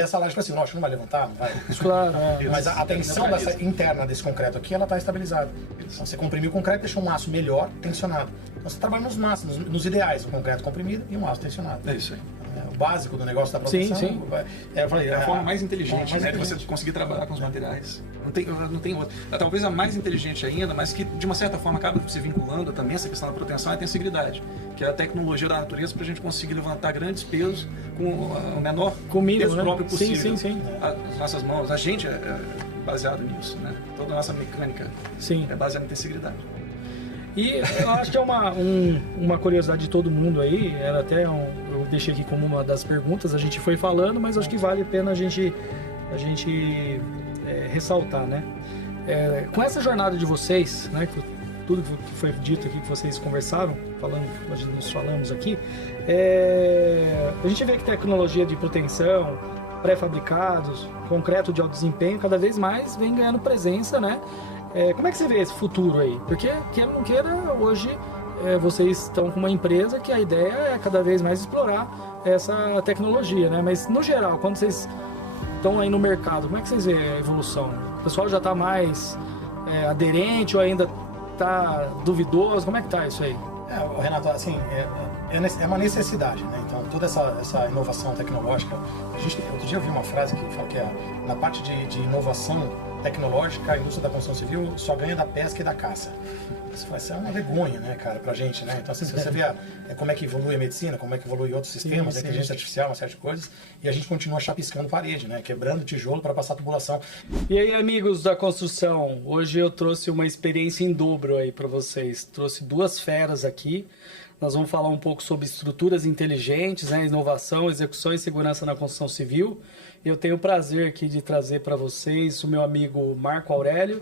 Essa laje, tipo assim, lógico, não vai levantar, não vai. Claro, Mas a tensão interna desse concreto aqui, ela está estabilizada. Então você comprimiu o concreto, deixou um aço melhor tensionado. Então você trabalha nos máximos, nos ideais, um concreto comprimido e um aço tensionado. É isso aí. O básico do negócio da proteção. Sim. Eu falei, É a forma mais inteligente, mais né, de você conseguir trabalhar com os materiais. Não tem outra. Talvez a mais inteligente ainda, mas que de uma certa forma acaba se vinculando também essa questão da proteção é a tensibilidade, que é a tecnologia da natureza para a gente conseguir levantar grandes pesos com o menor peso próprio possível. Sim. As nossas mãos, a gente é baseado nisso, né? Toda a nossa mecânica é baseada em tensibilidade. E eu acho que é uma curiosidade de todo mundo aí, era até eu deixei aqui como uma das perguntas, a gente foi falando, mas acho que vale a pena a gente ressaltar, né? Com essa jornada de vocês, né, tudo que foi dito aqui, que vocês conversaram, nós falamos aqui, a gente vê que tecnologia de proteção, pré-fabricados, concreto de alto desempenho, cada vez mais vem ganhando presença, né? Como é que você vê esse futuro aí? Porque, queira ou não queira, hoje vocês estão com uma empresa que a ideia é cada vez mais explorar essa tecnologia, né? Mas, no geral, quando vocês estão aí no mercado, como é que vocês veem a evolução? O pessoal já está mais aderente ou ainda está duvidoso? Como é que está isso aí? Renato, assim, é uma necessidade, né? Então, toda essa inovação tecnológica, outro dia eu vi uma frase que fala que na parte de inovação tecnológica, a indústria da construção civil só ganha da pesca e da caça. Isso vai ser uma vergonha, né, cara, pra gente, né? Então, assim, se você vê como é que evolui a medicina, como é que evolui outros sistemas, inteligência artificial, uma série de coisas, e a gente continua chapiscando parede, né? Quebrando tijolo para passar tubulação. E aí, amigos da construção, hoje eu trouxe uma experiência em dobro aí para vocês. Trouxe duas feras aqui. Nós vamos falar um pouco sobre estruturas inteligentes, né? Inovação, execução e segurança na construção civil. Eu tenho o prazer aqui de trazer para vocês o meu amigo Marco Aurélio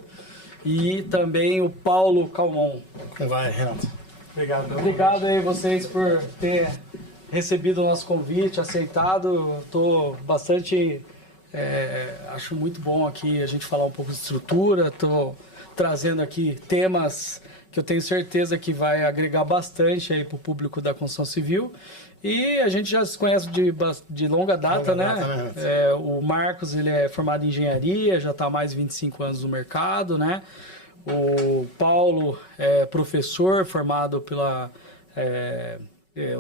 e também o Paulo Calmon. Como vai, Renato? Obrigado aí vocês por ter recebido o nosso convite, aceitado. Estou bastante... acho muito bom aqui a gente falar um pouco de estrutura. Estou trazendo aqui temas que eu tenho certeza que vai agregar bastante aí para o público da construção civil. E a gente já se conhece de longa data, né? O Marcos, ele é formado em engenharia, já está há mais de 25 anos no mercado, né? O Paulo é professor, formado pela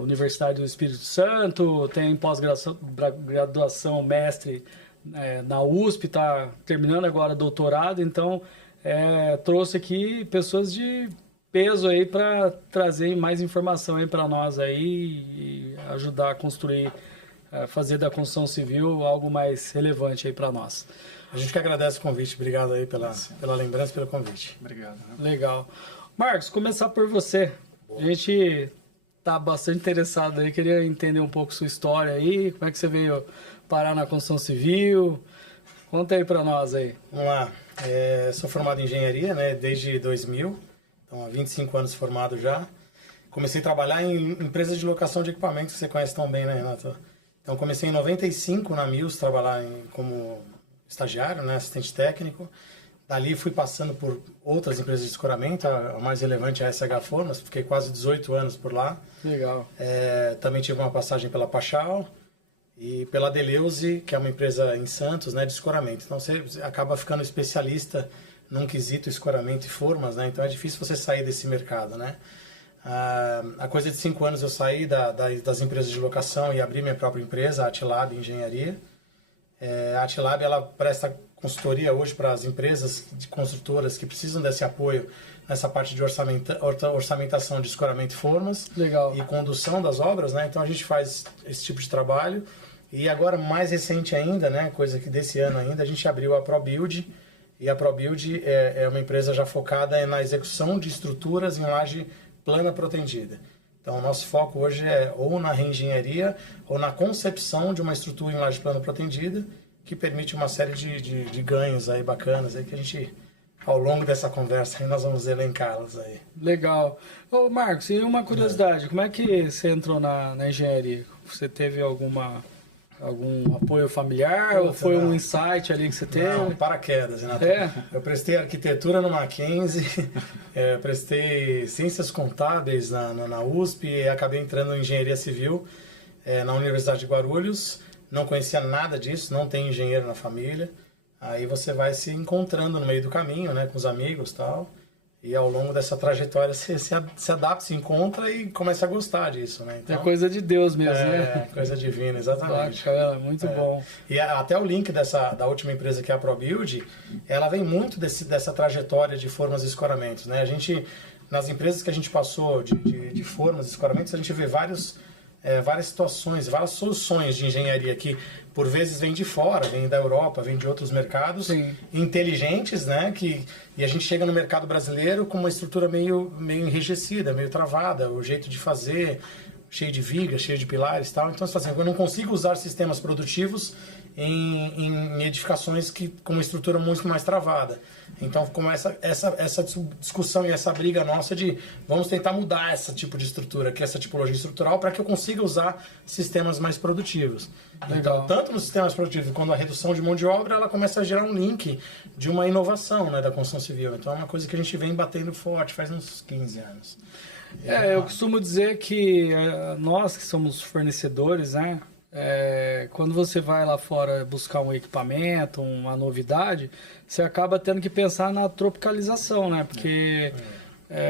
Universidade do Espírito Santo, tem pós-graduação, mestre na USP, está terminando agora doutorado, então trouxe aqui pessoas de peso aí para trazer mais informação aí para nós aí e ajudar a construir, fazer da construção civil algo mais relevante aí para nós. A gente que agradece o convite, obrigado aí pela lembrança e pelo convite. Obrigado. Legal. Marcos, começar por você. A gente tá bastante interessado aí, queria entender um pouco sua história aí, como é que você veio parar na construção civil. Conta aí para nós aí. Vamos lá. Sou formado em engenharia, né, desde 2000. Então, há 25 anos formado já. Comecei a trabalhar em empresas de locação de equipamentos, que você conhece tão bem, né, Renato? Então, comecei em 95 na Mills, trabalhar como estagiário, né, assistente técnico. Dali fui passando por outras empresas de escoramento, a mais relevante é a SH Formas, fiquei quase 18 anos por lá. Legal. Também tive uma passagem pela Pachal e pela Deleuze, que é uma empresa em Santos, né, de escoramento. Então, você acaba ficando especialista num quesito escoramento e formas, né? Então é difícil você sair desse mercado, né? A coisa de 5 anos eu saí das empresas de locação e abri minha própria empresa, a Atilab Engenharia. A Atilab, ela presta consultoria hoje para as empresas de construtoras que precisam desse apoio nessa parte de orçamentação de escoramento e formas. Legal. E condução das obras, né? Então a gente faz esse tipo de trabalho. E agora, mais recente ainda, né? Coisa que desse ano ainda, a gente abriu a ProBuild. E a ProBuild é uma empresa já focada na execução de estruturas em laje plana protendida. Então, o nosso foco hoje é ou na reengenharia ou na concepção de uma estrutura em laje plana protendida, que permite uma série de ganhos aí bacanas aí que a gente, ao longo dessa conversa, aí nós vamos elencá-las aí. Legal. Ô, Marcos, e uma curiosidade, como é que você entrou na engenharia? Você teve algum apoio familiar ou foi um insight ali que você teve? Não, paraquedas, Renato. Eu prestei arquitetura no Mackenzie, prestei ciências contábeis na USP e acabei entrando em engenharia civil na Universidade de Guarulhos. não conhecia nada disso, não tem engenheiro na família. Aí você vai se encontrando no meio do caminho, né, com os amigos e tal. E ao longo dessa trajetória você se adapta, se encontra e começa a gostar disso, né? Então, é coisa de Deus mesmo, né? É, coisa divina, exatamente. Bacana, muito bom. E até o link da última empresa, que é a ProBuild, ela vem muito dessa trajetória de formas e escoramentos, né? A gente, nas empresas que a gente passou de formas e escoramentos, a gente vê várias situações, várias soluções de engenharia que por vezes vêm de fora, vêm da Europa, vêm de outros mercados. Sim. Inteligentes, né? E a gente chega no mercado brasileiro com uma estrutura meio enrijecida, meio travada, o jeito de fazer, cheio de vigas, cheio de pilares e tal. Então, assim, eu não consigo usar sistemas produtivos em edificações com uma estrutura muito mais travada. Então começa essa discussão e essa briga nossa de vamos tentar mudar esse tipo de estrutura, que é essa tipologia estrutural, para que eu consiga usar sistemas mais produtivos. Então, tanto nos sistemas produtivos quanto a redução de mão de obra, ela começa a gerar um link de uma inovação, né, da construção civil. Então é uma coisa que a gente vem batendo forte faz uns 15 anos. Eu costumo dizer que nós que somos fornecedores, né, quando você vai lá fora buscar um equipamento, uma novidade, você acaba tendo que pensar na tropicalização, né? Porque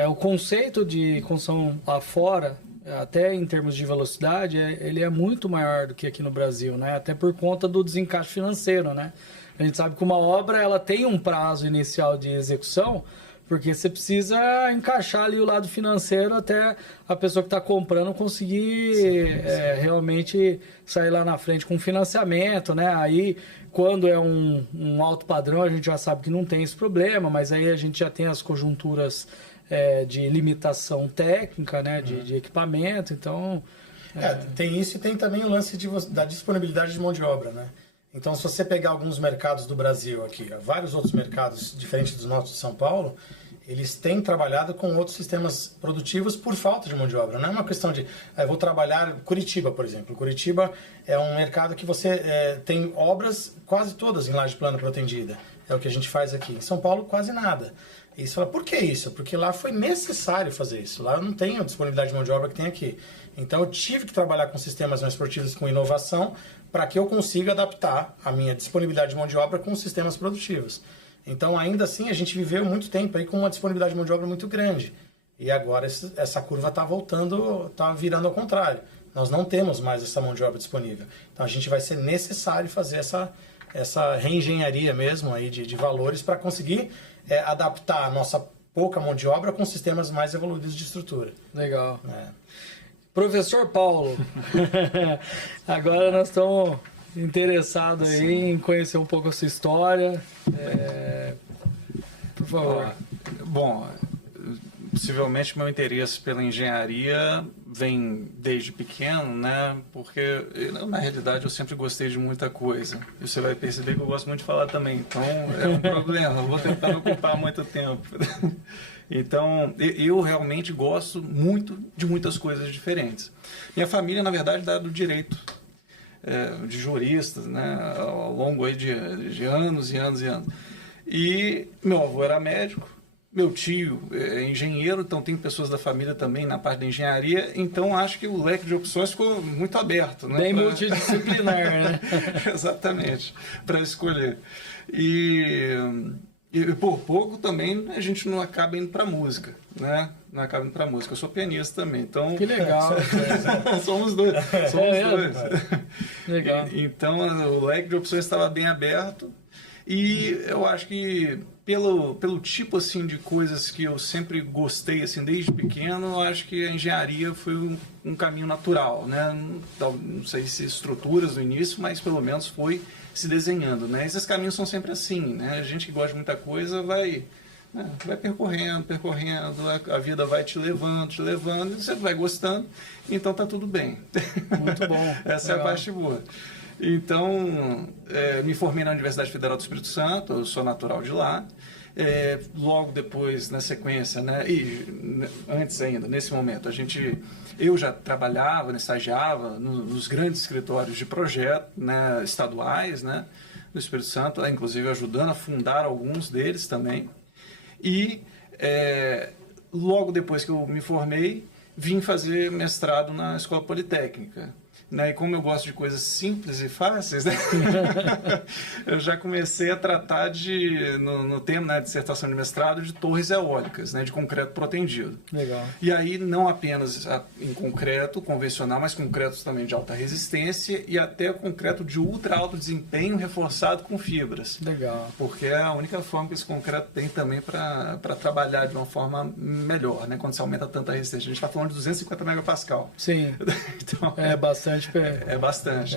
o conceito de construção lá fora, até em termos de velocidade, ele é muito maior do que aqui no Brasil, né? Até por conta do desencaixe financeiro, né? A gente sabe que uma obra ela tem um prazo inicial de execução, porque você precisa encaixar ali o lado financeiro até a pessoa que está comprando conseguir realmente sair lá na frente com financiamento, né? Aí, quando é um alto padrão, a gente já sabe que não tem esse problema, mas aí a gente já tem as conjunturas de limitação técnica, né? De equipamento, então... tem isso e tem também o lance da disponibilidade de mão de obra, né? Então, se você pegar alguns mercados do Brasil aqui, vários outros mercados diferentes dos nossos de São Paulo, eles têm trabalhado com outros sistemas produtivos por falta de mão de obra. Não é uma questão de... eu vou trabalhar... Curitiba, por exemplo. Curitiba é um mercado que você tem obras quase todas em laje plana protendida. É o que a gente faz aqui. Em São Paulo, quase nada. E você fala, por que isso? Porque lá foi necessário fazer isso. Lá eu não tenho a disponibilidade de mão de obra que tem aqui. Então, eu tive que trabalhar com sistemas mais produtivos, com inovação, para que eu consiga adaptar a minha disponibilidade de mão de obra com os sistemas produtivos. Então, ainda assim, a gente viveu muito tempo aí com uma disponibilidade de mão de obra muito grande. E agora essa curva está voltando, está virando ao contrário. Nós não temos mais essa mão de obra disponível. Então, a gente vai ser necessário fazer essa reengenharia mesmo aí de valores para conseguir adaptar a nossa pouca mão de obra com sistemas mais evoluídos de estrutura. Legal. Professor Paulo, agora nós estamos interessados aí em conhecer um pouco a sua história. Por favor. Bom, possivelmente meu interesse pela engenharia vem desde pequeno, né? Porque na realidade eu sempre gostei de muita coisa. E você vai perceber que eu gosto muito de falar também. Então é um problema. Eu vou tentar não ocupar muito tempo. Então, eu realmente gosto muito de muitas coisas diferentes. Minha família, na verdade, é do direito, de juristas, né, ao longo aí de anos e anos e anos. E meu avô era médico, meu tio é engenheiro, então tem pessoas da família também na parte da engenharia, então acho que o leque de opções ficou muito aberto. Né, bem multidisciplinar, né? Exatamente, para escolher. E por pouco também a gente não acaba indo para música, né? Não acaba indo para música. Eu sou pianista também, então... Que legal. Somos dois. Legal. Então o leque de opções estava bem aberto e eu acho que pelo tipo assim de coisas que eu sempre gostei assim desde pequeno, eu acho que a engenharia foi um caminho natural, né? Não sei se estruturas no início, mas pelo menos foi se desenhando, né? Esses caminhos são sempre assim, né? A gente que gosta de muita coisa vai percorrendo, a vida vai te levando, e você vai gostando, então tá tudo bem. Muito bom. Essa é a parte boa. Então, me formei na Universidade Federal do Espírito Santo, eu sou natural de lá. Logo depois, na sequência, né? E antes ainda, nesse momento, eu já trabalhava, estagiava nos grandes escritórios de projeto, né, estaduais, né, do Espírito Santo, inclusive ajudando a fundar alguns deles também. E logo depois que eu me formei, vim fazer mestrado na Escola Politécnica. né? E como eu gosto de coisas simples e fáceis, né? Eu já comecei a tratar no tema, né, de dissertação de mestrado, de torres eólicas, né, de concreto protendido. Legal. E aí não apenas em concreto convencional, mas concretos também de alta resistência e até concreto de ultra alto desempenho reforçado com fibras. Legal. Porque é a única forma que esse concreto tem também para trabalhar de uma forma melhor, né? Quando você aumenta tanto a resistência. A gente está falando de 250 megapascal. Sim. Então, é bastante. É bastante.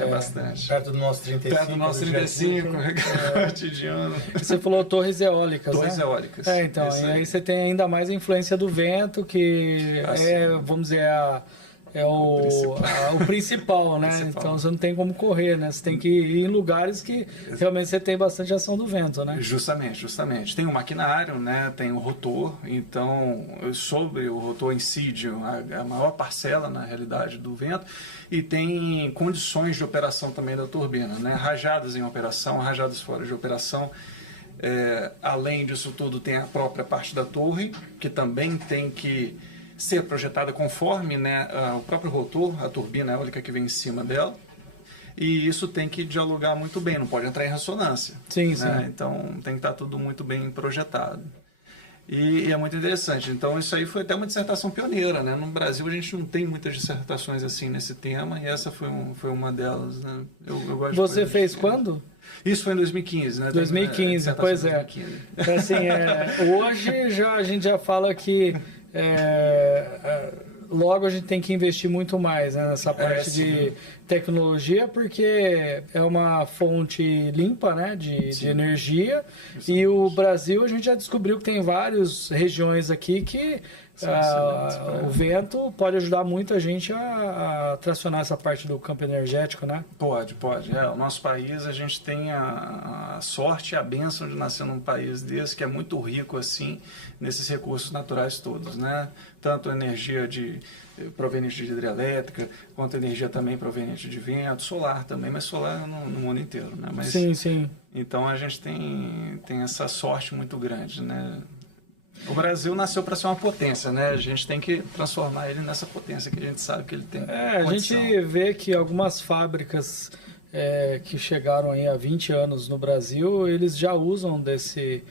Perto do nosso 35. Perto do nosso 35, cotidiano. Você falou torres eólicas, Torres né? eólicas. Então, e aí você tem ainda mais a influência do vento, que vamos dizer, o principal, né? Principal. Então você não tem como correr, né? Você tem que ir em lugares que realmente você tem bastante ação do vento, né? Justamente. Tem o maquinário, né? Tem o rotor. Então, sobre o rotor incide a maior parcela, na realidade, do vento. E tem condições de operação também da turbina, né? Rajadas em operação, rajadas fora de operação. Além disso tudo, tem a própria parte da torre, que também tem que ser projetada conforme, né, o próprio rotor, a turbina eólica que vem em cima dela. E isso tem que dialogar muito bem, não pode entrar em ressonância. Sim, né? sim. Então tem que estar tudo muito bem projetado. E é muito interessante. Então isso aí foi até uma dissertação pioneira, né? No Brasil a gente não tem muitas dissertações assim nesse tema, e essa foi uma delas, né? Eu gosto. Você fez quando? Isso foi em 2015, né? 2015, pois é. 2015. Assim, hoje a gente já fala que logo a gente tem que investir muito mais, né, nessa parte de tecnologia, porque é uma fonte limpa, né, de energia. Exatamente. E o Brasil, a gente já descobriu que tem várias regiões aqui que o vento pode ajudar muito a gente a tracionar essa parte do campo energético, né? Pode. O nosso país, a gente tem a sorte e a bênção de nascer num país desse, que é muito rico, assim, nesses recursos naturais todos, né? Tanto energia proveniente de hidrelétrica, quanto energia também proveniente de vento, solar também, mas solar no mundo inteiro, né? Mas, sim. Então a gente tem essa sorte muito grande, né? O Brasil nasceu para ser uma potência, né? A gente tem que transformar ele nessa potência que a gente sabe que ele tem. A gente vê que algumas fábricas que chegaram aí há 20 anos no Brasil, eles já usam desse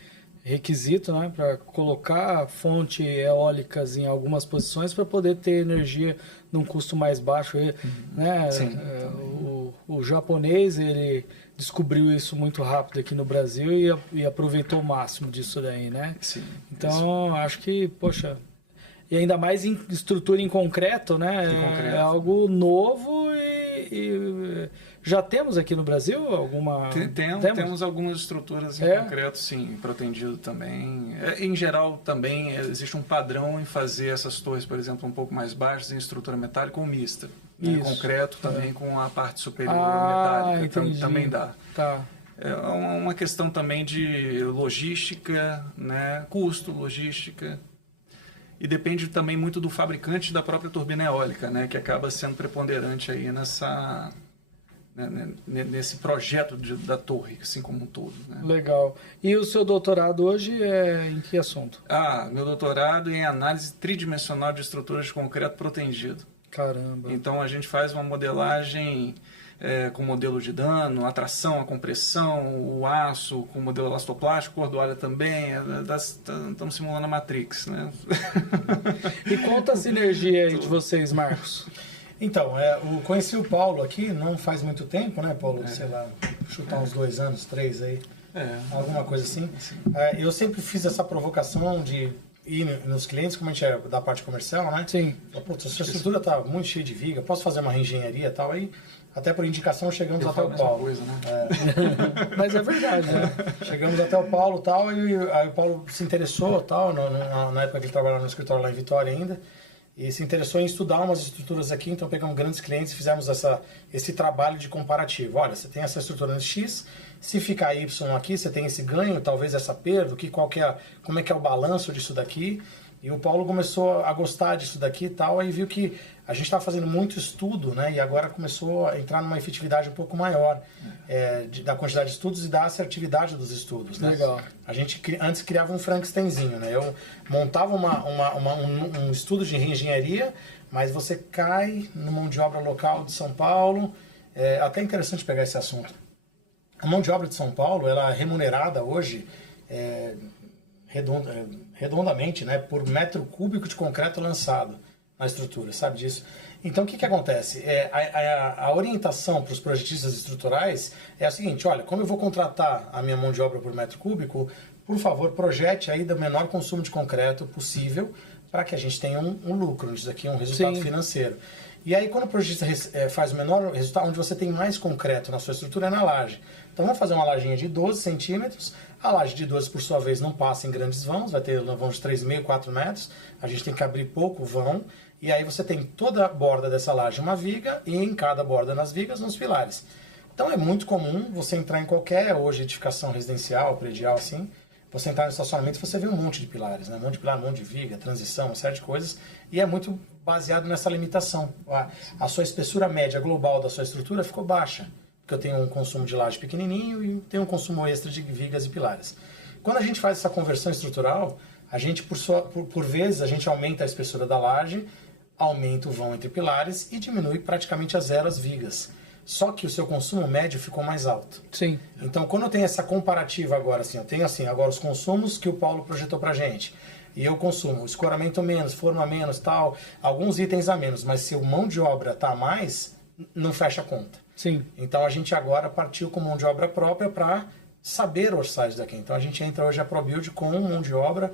requisito, né, para colocar fontes eólicas em algumas posições para poder ter energia num custo mais baixo, né? Sim. O japonês, ele descobriu isso muito rápido aqui no Brasil e aproveitou o máximo disso daí, né? Sim. Então, acho que, poxa, e ainda mais em estrutura em concreto, né? É algo novo e já temos aqui no Brasil alguma... Temos algumas estruturas em concreto, sim, protendido também. Em geral, também existe um padrão em fazer essas torres, por exemplo, um pouco mais baixas, em estrutura metálica ou mista. Né? Concreto também com a parte superior metálica, também dá. Tá. É uma questão também de logística, né? Custo, logística. E depende também muito do fabricante da própria turbina eólica, né? Que acaba sendo preponderante aí nesse projeto da torre, assim como um todo. Né? Legal. E o seu doutorado hoje é em que assunto? Meu doutorado é em análise tridimensional de estruturas de concreto protendido. Caramba. Então a gente faz uma modelagem com modelo de dano, a tração, a compressão, o aço, com modelo elastoplástico, cordoalha também. Estamos simulando a Matrix, né? E conta a sinergia aí de vocês, Marcos. Então, eu conheci o Paulo aqui não faz muito tempo, né, Paulo? Sei lá, chutar uns 2 anos, 3 aí. Alguma coisa assim. Eu sempre fiz essa provocação de ir nos clientes, como a gente é da parte comercial, né? Sim. Putz, a sua estrutura tá muito cheia de viga, posso fazer uma reengenharia e tal? Aí, até por indicação, chegamos até o Paulo. Coisa, né? Mas é verdade, né? Chegamos até o Paulo e tal, e aí o Paulo se interessou tal, na época que ele trabalhava no escritório lá em Vitória ainda, e se interessou em estudar umas estruturas aqui, então pegamos grandes clientes e fizemos esse trabalho de comparativo. Olha, você tem essa estrutura no X, se ficar Y aqui, você tem esse ganho, talvez essa perda, como é que é o balanço disso daqui. E o Paulo começou a gostar disso daqui e tal, aí viu que a gente estava fazendo muito estudo, né? E agora começou a entrar numa efetividade um pouco maior da quantidade de estudos e da assertividade dos estudos, né? Legal. A gente antes criava um Frankensteinzinho, né? Eu montava um estudo de reengenharia, mas você cai na mão de obra local de São Paulo. É até interessante pegar esse assunto. A mão de obra de São Paulo, ela é remunerada hoje redondamente, né, por metro cúbico de concreto lançado na estrutura, sabe disso? Então, o que acontece? A orientação para os projetistas estruturais é a seguinte: olha, como eu vou contratar a minha mão de obra por metro cúbico, por favor, projete aí do menor consumo de concreto possível para que a gente tenha um lucro, isso aqui, um resultado financeiro. E aí, quando o projetista faz o menor resultado, onde você tem mais concreto na sua estrutura, é na laje. Então, vamos fazer uma lajinha de 12 centímetros. A laje de 12, por sua vez, não passa em grandes vãos, vai ter vãos de 3,5, 4 metros. A gente tem que abrir pouco vão. E aí você tem toda a borda dessa laje uma viga e em cada borda nas vigas uns pilares. Então, é muito comum você entrar em qualquer, hoje, edificação residencial, predial, assim, você entrar no estacionamento e você vê um monte de pilares, né? Um monte de pilar, um monte de viga, transição, uma série de coisas. E é muito baseado nessa limitação. A sua espessura média global da sua estrutura ficou baixa, porque eu tenho um consumo de laje pequenininho e tenho um consumo extra de vigas e pilares. Quando a gente faz essa conversão estrutural, a gente, por vezes, a gente aumenta a espessura da laje, aumenta o vão entre pilares e diminui praticamente a zero as vigas. Só que o seu consumo médio ficou mais alto. Sim. Então, quando eu tenho essa comparativa agora, assim, eu tenho assim, agora os consumos que o Paulo projetou pra gente. E eu consumo escoramento menos, forma menos, tal, alguns itens a menos, mas se o mão de obra tá a mais, não fecha a conta. Sim. Então, a gente agora partiu com mão de obra própria para saber orçar isso daqui. Então, a gente entra hoje a ProBuild com mão de obra,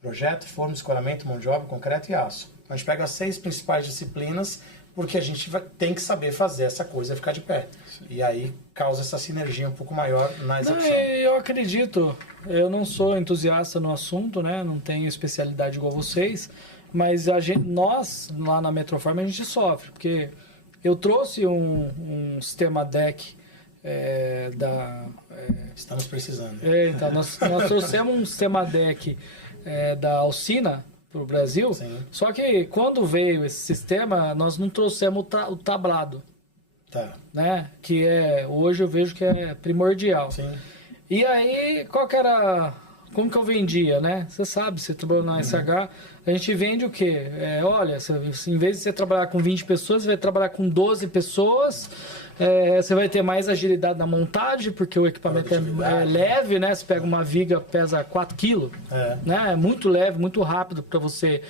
projeto, forma, escoramento, mão de obra, concreto e aço. A gente pega as 6 principais disciplinas, porque a gente tem que saber fazer essa coisa ficar de pé. Sim. E aí causa essa sinergia um pouco maior na execução. Eu acredito, eu não sou entusiasta no assunto, né? Não tenho especialidade igual vocês, mas nós, lá na Metroform, a gente sofre, porque eu trouxe um sistema deck Estamos precisando. Então, nós trouxemos um sistema deck da Alcina para o Brasil. Sim. Só que quando veio esse sistema, nós não trouxemos o tablado. Tá. Né? Que hoje eu vejo que é primordial. Sim. E aí, como que eu vendia, né? Você sabe, você trabalhou na SH, a gente vende o quê? Olha, em vez de você trabalhar com 20 pessoas, você vai trabalhar com 12 pessoas, você vai ter mais agilidade na montagem, porque o equipamento é leve, né? Você pega uma viga, pesa 4 kg, né? É muito leve, muito rápido para você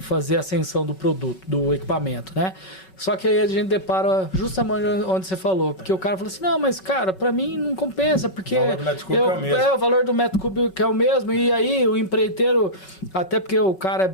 fazer a ascensão do produto, do equipamento, né? Só que aí a gente depara justamente onde você falou, porque o cara falou assim, não, mas cara, pra mim não compensa, porque o valor do metro cúbico é o mesmo. O valor do metro cúbico é o mesmo, e aí o empreiteiro, até porque o cara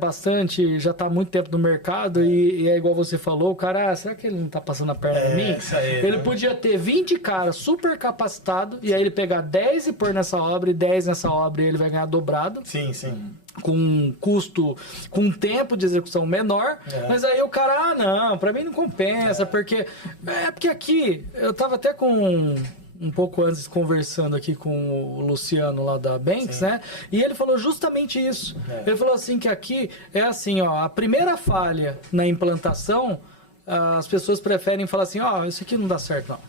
já tá há muito tempo no mercado, e é igual você falou, o cara, será que ele não tá passando a perna em mim? Ele podia ter 20 caras super capacitados, e aí ele pegar 10 e pôr nessa obra, e 10 nessa obra, e ele vai ganhar dobrado. Sim, sim. Com custo, com tempo de execução menor, mas aí o cara, não, pra mim não compensa, porque aqui, eu tava até com um pouco antes conversando aqui com o Luciano lá da Banks, né, e ele falou justamente isso, ele falou assim que aqui é assim, ó, a primeira falha na implantação, as pessoas preferem falar assim, ó, isso aqui não dá certo não.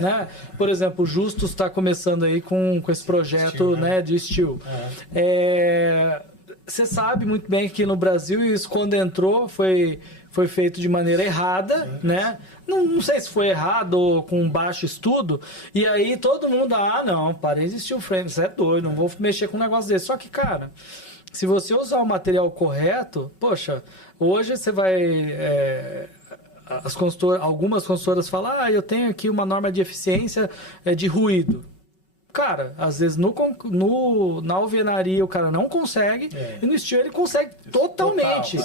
Né? Por exemplo, o Justus está começando aí com esse projeto Steel, né, de Steel. Você sabe muito bem que no Brasil isso quando entrou foi feito de maneira errada, né? Não sei se foi errado ou com baixo estudo, e aí todo mundo, não, parei de steel frame, você é doido, não vou mexer com um negócio desse. Só que, cara, se você usar o material correto, poxa, hoje você vai... algumas consultoras falam, eu tenho aqui uma norma de eficiência de ruído. Cara, às vezes na alvenaria o cara não consegue, e no steel ele consegue totalmente.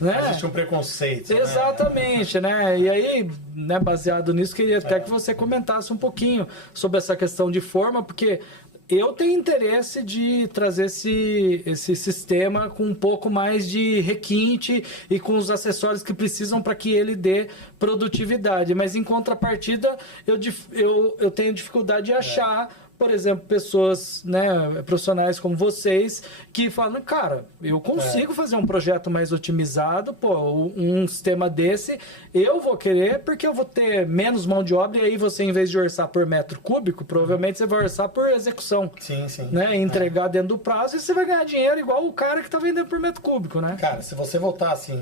Né? Existe um preconceito. Exatamente, né? E aí, né, baseado nisso, queria até que você comentasse um pouquinho sobre essa questão de forma, porque eu tenho interesse de trazer esse sistema com um pouco mais de requinte e com os acessórios que precisam para que ele dê produtividade. Mas, em contrapartida, eu tenho dificuldade de achar por exemplo, pessoas, né, profissionais como vocês, que falam, cara, eu consigo fazer um projeto mais otimizado, pô, um sistema desse, eu vou querer porque eu vou ter menos mão de obra, e aí você, em vez de orçar por metro cúbico, provavelmente você vai orçar por execução. Sim, sim. Né, entregar dentro do prazo, e você vai ganhar dinheiro igual o cara que está vendendo por metro cúbico, né? Cara, se você voltar assim,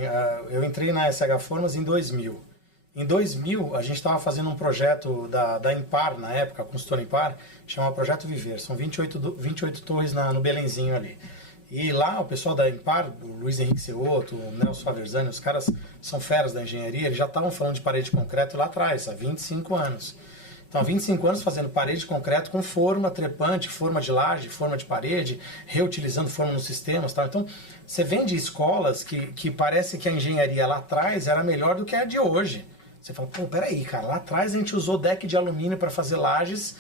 eu entrei na SH Formas em 2000. Em 2000, a gente estava fazendo um projeto da Impar, na época, a consultora Impar, chama Projeto Viver. São 28 torres no Belenzinho ali. E lá, o pessoal da Impar, o Luiz Henrique Ceoto, o Nelson Faverzani, os caras são feras da engenharia, eles já estavam falando de parede de concreto lá atrás, há 25 anos. Então, há 25 anos fazendo parede de concreto com forma trepante, forma de laje, forma de parede, reutilizando forma nos sistemas. Tal. Então, você vem de escolas que parece que a engenharia lá atrás era melhor do que a de hoje. Você fala, pô, peraí, cara, lá atrás a gente usou deck de alumínio para fazer lajes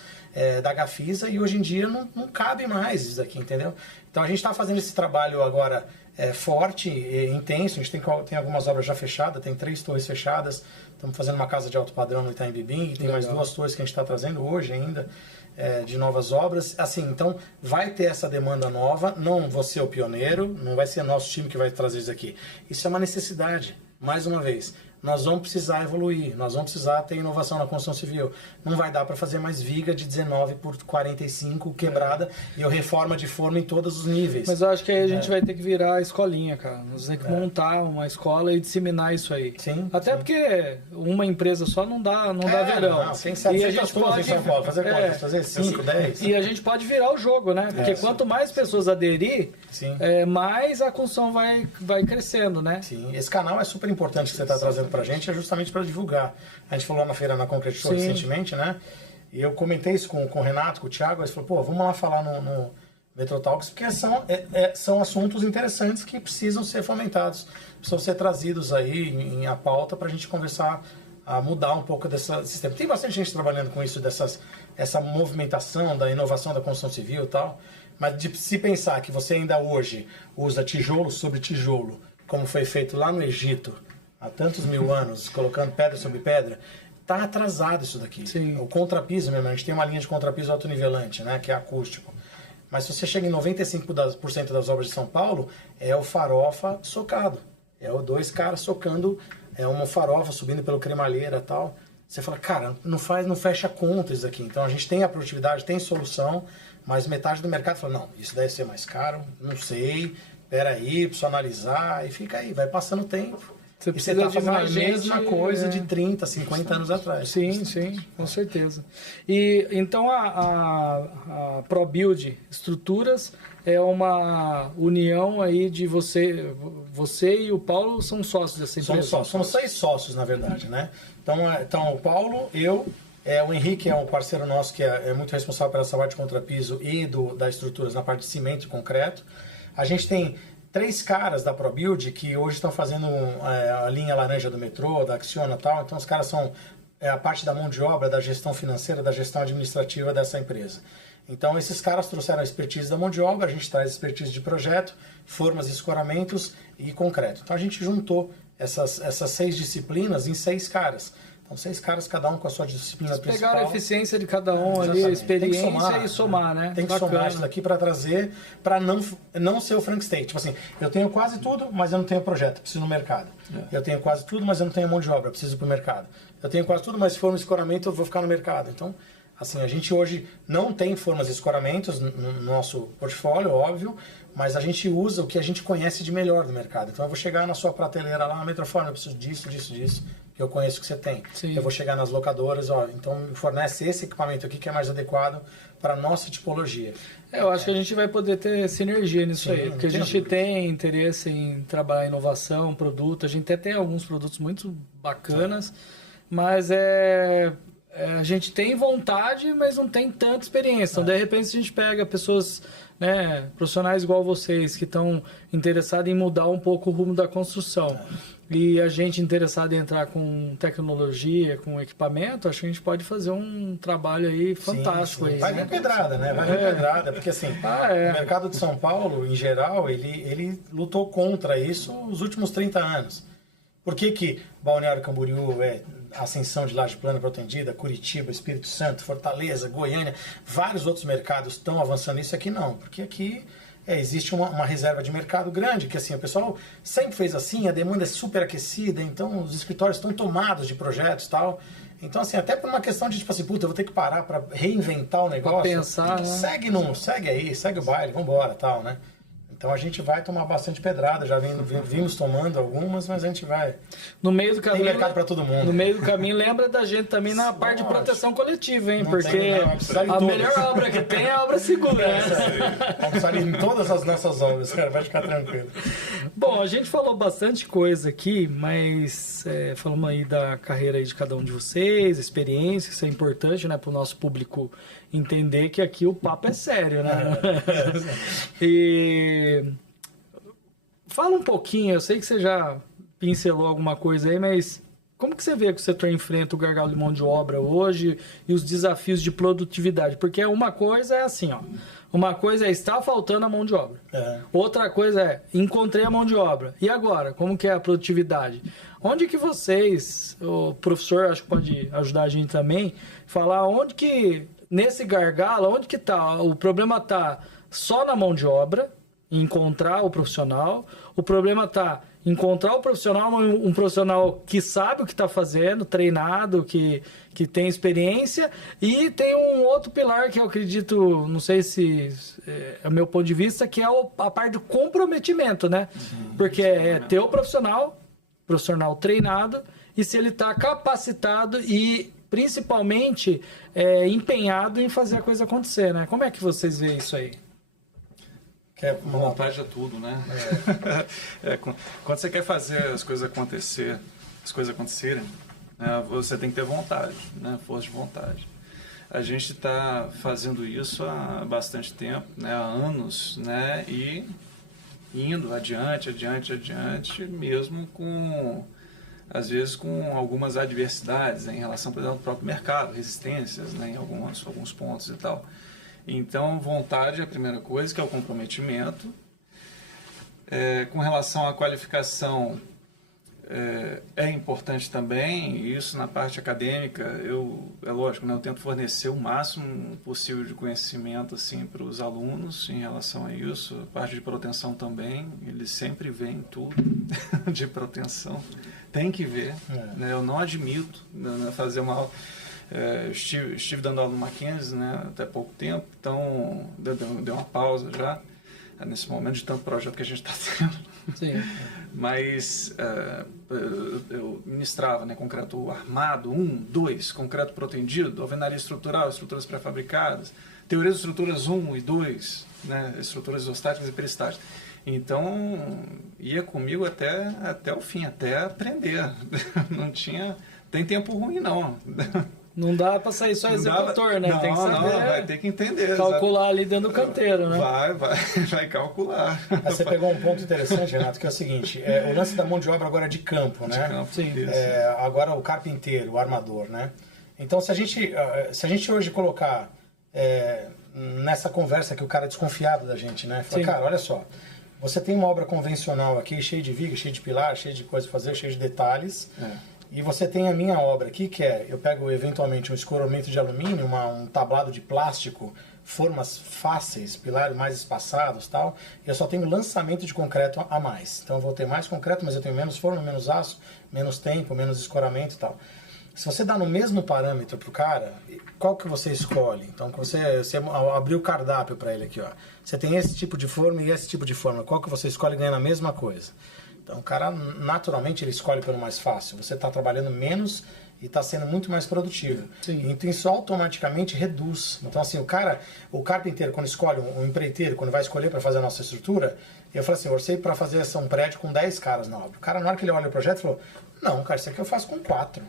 da Gafisa e hoje em dia não cabe mais isso daqui, entendeu? Então a gente está fazendo esse trabalho agora forte, intenso, a gente tem algumas obras já fechadas, tem 3 torres fechadas, estamos fazendo uma casa de alto padrão no Itaim Bibi, e tem mais 2 torres que a gente está trazendo hoje ainda, de novas obras. Assim, então vai ter essa demanda nova, não vou ser o pioneiro, não vai ser nosso time que vai trazer isso aqui. Isso é uma necessidade, mais uma vez. Nós vamos precisar evoluir, nós vamos precisar ter inovação na construção civil. Não vai dar para fazer mais viga de 19 por 45 quebrada e eu reforma de forma em todos os níveis. Mas eu acho que aí a gente vai ter que virar a escolinha, cara. Nós temos que montar uma escola e disseminar isso aí. Sim, até porque uma empresa só não dá verão. Não, tem 700 turmas em São Paulo. Fazer quantas? Fazer 5, 10? E a gente pode virar o jogo, né? Porque quanto mais pessoas aderir, mais a construção vai crescendo, né? Sim, esse canal é super importante que você está trazendo pra gente, é justamente para divulgar. A gente falou na feira na Concrete Show recentemente, né? E eu comentei isso com o Renato, com o Thiago, eles falaram, pô, vamos lá falar no Metrotalks, porque são assuntos interessantes que precisam ser fomentados, precisam ser trazidos aí em a pauta para a gente conversar, a mudar um pouco desse sistema. Tem bastante gente trabalhando com isso, essa movimentação da inovação da construção civil e tal, mas de se pensar que você ainda hoje usa tijolo sobre tijolo, como foi feito lá no Egito, há tantos mil anos, colocando pedra sobre pedra, está atrasado isso daqui. Sim. O contrapiso mesmo, a gente tem uma linha de contrapiso autonivelante, né, que é acústico. Mas se você chega em 95% das obras de São Paulo, é o farofa socado. É o 2 caras socando, uma farofa subindo pelo cremalheira e tal. Você fala, cara, não fecha conta isso aqui. Então a gente tem a produtividade, tem solução, mas metade do mercado fala, não, isso deve ser mais caro, não sei, peraí, preciso analisar, e fica aí, vai passando o tempo. Você está fazendo a mesma coisa de 30, 50 anos atrás. Sim, sim, com certeza. E então a ProBuild Estruturas é uma união aí de você e o Paulo são sócios dessa empresa? Somos 6 sócios, na verdade, né? Então o Paulo, o Henrique é um parceiro nosso que é muito responsável pela parte de contrapiso e das estruturas na parte de cimento e concreto. A gente tem 3 caras da ProBuild que hoje estão fazendo a linha laranja do metrô, da Acciona e tal. Então os caras são a parte da mão de obra, da gestão financeira, da gestão administrativa dessa empresa. Então esses caras trouxeram a expertise da mão de obra, a gente traz expertise de projeto, formas e escoramentos e concreto. Então a gente juntou essas 6 disciplinas em 6 caras. Então 6 caras, cada um com a sua disciplina principal. Pegaram a eficiência de cada um ali, a experiência e somar, né? Tem que somar isso daqui para trazer, para não ser o Frank State. Tipo assim, eu tenho quase tudo, mas eu não tenho projeto, preciso no mercado. Eu tenho quase tudo, mas eu não tenho mão de obra, preciso para o mercado. Eu tenho quase tudo, mas se for um escoramento eu vou ficar no mercado. Então, assim, a gente hoje não tem formas e escoramentos no nosso portfólio, óbvio, mas a gente usa o que a gente conhece de melhor do mercado. Então eu vou chegar na sua prateleira lá, Metroforma, eu preciso disso, que eu conheço que você tem. Sim. Eu vou chegar nas locadoras, então me fornece esse equipamento aqui que é mais adequado para a nossa tipologia. Eu acho que a gente vai poder ter sinergia nisso aí, porque a gente tem interesse em trabalhar inovação, produto, a gente até tem alguns produtos muito bacanas, mas a gente tem vontade, mas não tem tanta experiência. Então, de repente, a gente pega pessoas, né, profissionais igual vocês, que estão interessados em mudar um pouco o rumo da construção. E a gente interessado em entrar com tecnologia, com equipamento, acho que a gente pode fazer um trabalho aí fantástico. Sim. Aí, vai vir pedrada, né? Vai vir pedrada, porque assim, o mercado de São Paulo, em geral, ele lutou contra isso os últimos 30 anos. Por que Balneário Camboriú ascensão de laje plana protendida, Curitiba, Espírito Santo, Fortaleza, Goiânia, vários outros mercados estão avançando nisso, aqui não, porque aqui existe uma reserva de mercado grande, que assim, o pessoal sempre fez assim, a demanda é super aquecida, então os escritórios estão tomados de projetos e tal. Então, assim, até por uma questão de, tipo assim, puta, eu vou ter que parar para reinventar o negócio. Pra pensar, né? Segue aí, segue o baile, vambora, tal, né? Então a gente vai tomar bastante pedrada, já vimos tomando algumas, mas a gente vai. No meio do caminho, tem mercado para todo mundo. No meio do caminho, lembra da gente também na parte de proteção coletiva, hein? Não Porque tem, a melhor obra que tem é a obra segura. Vamos precisar em todas as nossas obras, cara, vai ficar tranquilo. Bom, a gente falou bastante coisa aqui, mas falamos aí da carreira aí de cada um de vocês, experiência, isso é importante, né, para o nosso público entender que aqui o papo é sério, né? E fala um pouquinho, eu sei que você já pincelou alguma coisa aí, mas como que você vê que o setor enfrenta o gargalo de mão de obra hoje e os desafios de produtividade? Porque uma coisa é assim, ó. Uma coisa é estar faltando a mão de obra. Outra coisa é encontrei a mão de obra. E agora? Como que é a produtividade? Onde que vocês, o professor acho que pode ajudar a gente também, falar onde que, nesse gargalo, onde que tá? O problema tá só na mão de obra, encontrar o profissional. O problema tá encontrar o profissional, um profissional que sabe o que está fazendo, treinado, que tem experiência, e tem um outro pilar que eu acredito, não sei se é o meu ponto de vista, que é a parte do comprometimento, né? Porque é ter o profissional treinado, e se ele está capacitado e principalmente empenhado em fazer a coisa acontecer, né? Como é que vocês veem isso aí? Vontade é tudo, né? Quando você quer fazer as coisas acontecerem, né, você tem que ter vontade, né? Força de vontade. A gente está fazendo isso há bastante tempo, né? Há anos, né? E indo adiante, mesmo às vezes com algumas adversidades, né, em relação, por exemplo, ao próprio mercado, resistências, né, em alguns pontos e tal. Então, vontade é a primeira coisa, que é o comprometimento. Com relação à qualificação, é importante também, e isso na parte acadêmica, é lógico, né, eu tento fornecer o máximo possível de conhecimento assim, para os alunos em relação a isso. A parte de proteção também, eles sempre veem tudo de proteção. Tem que ver, né, eu não admito, né, fazer uma aula. Estive dando aula no Mackenzie, né, até pouco tempo, então deu uma pausa já, nesse momento de tanto projeto que a gente está tendo. Sim. Mas eu ministrava, né, concreto armado 1, 2, concreto protendido, alvenaria estrutural, estruturas pré-fabricadas, teoria de estruturas 1 e 2, né, estruturas isostáticas e peristáticas. Então, ia comigo até o fim, até aprender. Não tem tempo ruim, não. Não dá para sair só executor, né? Tem que saber, vai ter que entender. Calcular ali dentro do canteiro, né? Vai calcular. Você pegou um ponto interessante, Renato, que é o seguinte, o lance da mão de obra agora é de campo, né? De campo, sim. Agora o carpinteiro, o armador, né? Então, se a gente hoje colocar nessa conversa que o cara é desconfiado da gente, né? Fala, cara, olha só, você tem uma obra convencional aqui, cheia de viga, cheia de pilar, cheia de coisa a fazer, cheia de detalhes. E você tem a minha obra aqui, que eu pego eventualmente um escoramento de alumínio, um tablado de plástico, formas fáceis, pilares mais espaçados e tal, e eu só tenho lançamento de concreto a mais. Então eu vou ter mais concreto, mas eu tenho menos forma, menos aço, menos tempo, menos escoramento e tal. Se você dá no mesmo parâmetro pro cara, qual que você escolhe? Então, você abrir o cardápio para ele aqui, ó. Você tem esse tipo de forma e esse tipo de forma. Qual que você escolhe ganhando a mesma coisa? Então, o cara, naturalmente, ele escolhe pelo mais fácil. Você está trabalhando menos e está sendo muito mais produtivo. Sim. Então, isso automaticamente reduz. Então, assim, o carpinteiro, quando escolhe, um empreiteiro, quando vai escolher para fazer a nossa estrutura, eu falo assim, eu orcei para fazer um prédio com 10 caras na obra. O cara, na hora que ele olha o projeto, falou, não, cara, isso aqui eu faço com 4.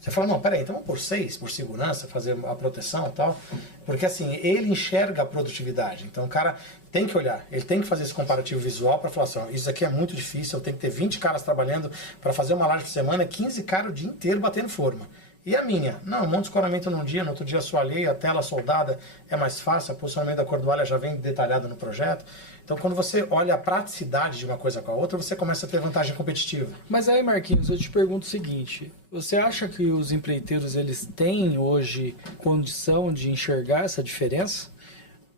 Você fala, não, peraí, então vamos por 6, por segurança, fazer a proteção e tal. Porque assim, ele enxerga a produtividade. Então o cara tem que olhar, ele tem que fazer esse comparativo visual para falar assim, ó, isso aqui é muito difícil, eu tenho que ter 20 caras trabalhando para fazer uma laje por semana, 15 caras o dia inteiro batendo forma. E a minha? Não, um monte de escoramento num dia, no outro dia assoalhei, a tela soldada é mais fácil, o posicionamento da cordoalha já vem detalhado no projeto. Então, quando você olha a praticidade de uma coisa com a outra, você começa a ter vantagem competitiva. Mas aí, Marquinhos, eu te pergunto o seguinte, você acha que os empreiteiros, eles têm hoje condição de enxergar essa diferença?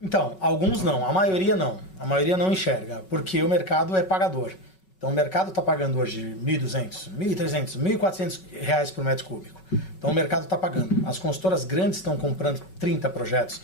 Então, alguns não, a maioria não. A maioria não enxerga, porque o mercado é pagador. Então, o mercado está pagando hoje R$1.200, R$1.300, R$1.400 por metro cúbico. Então, o mercado está pagando. As consultoras grandes estão comprando 30 projetos,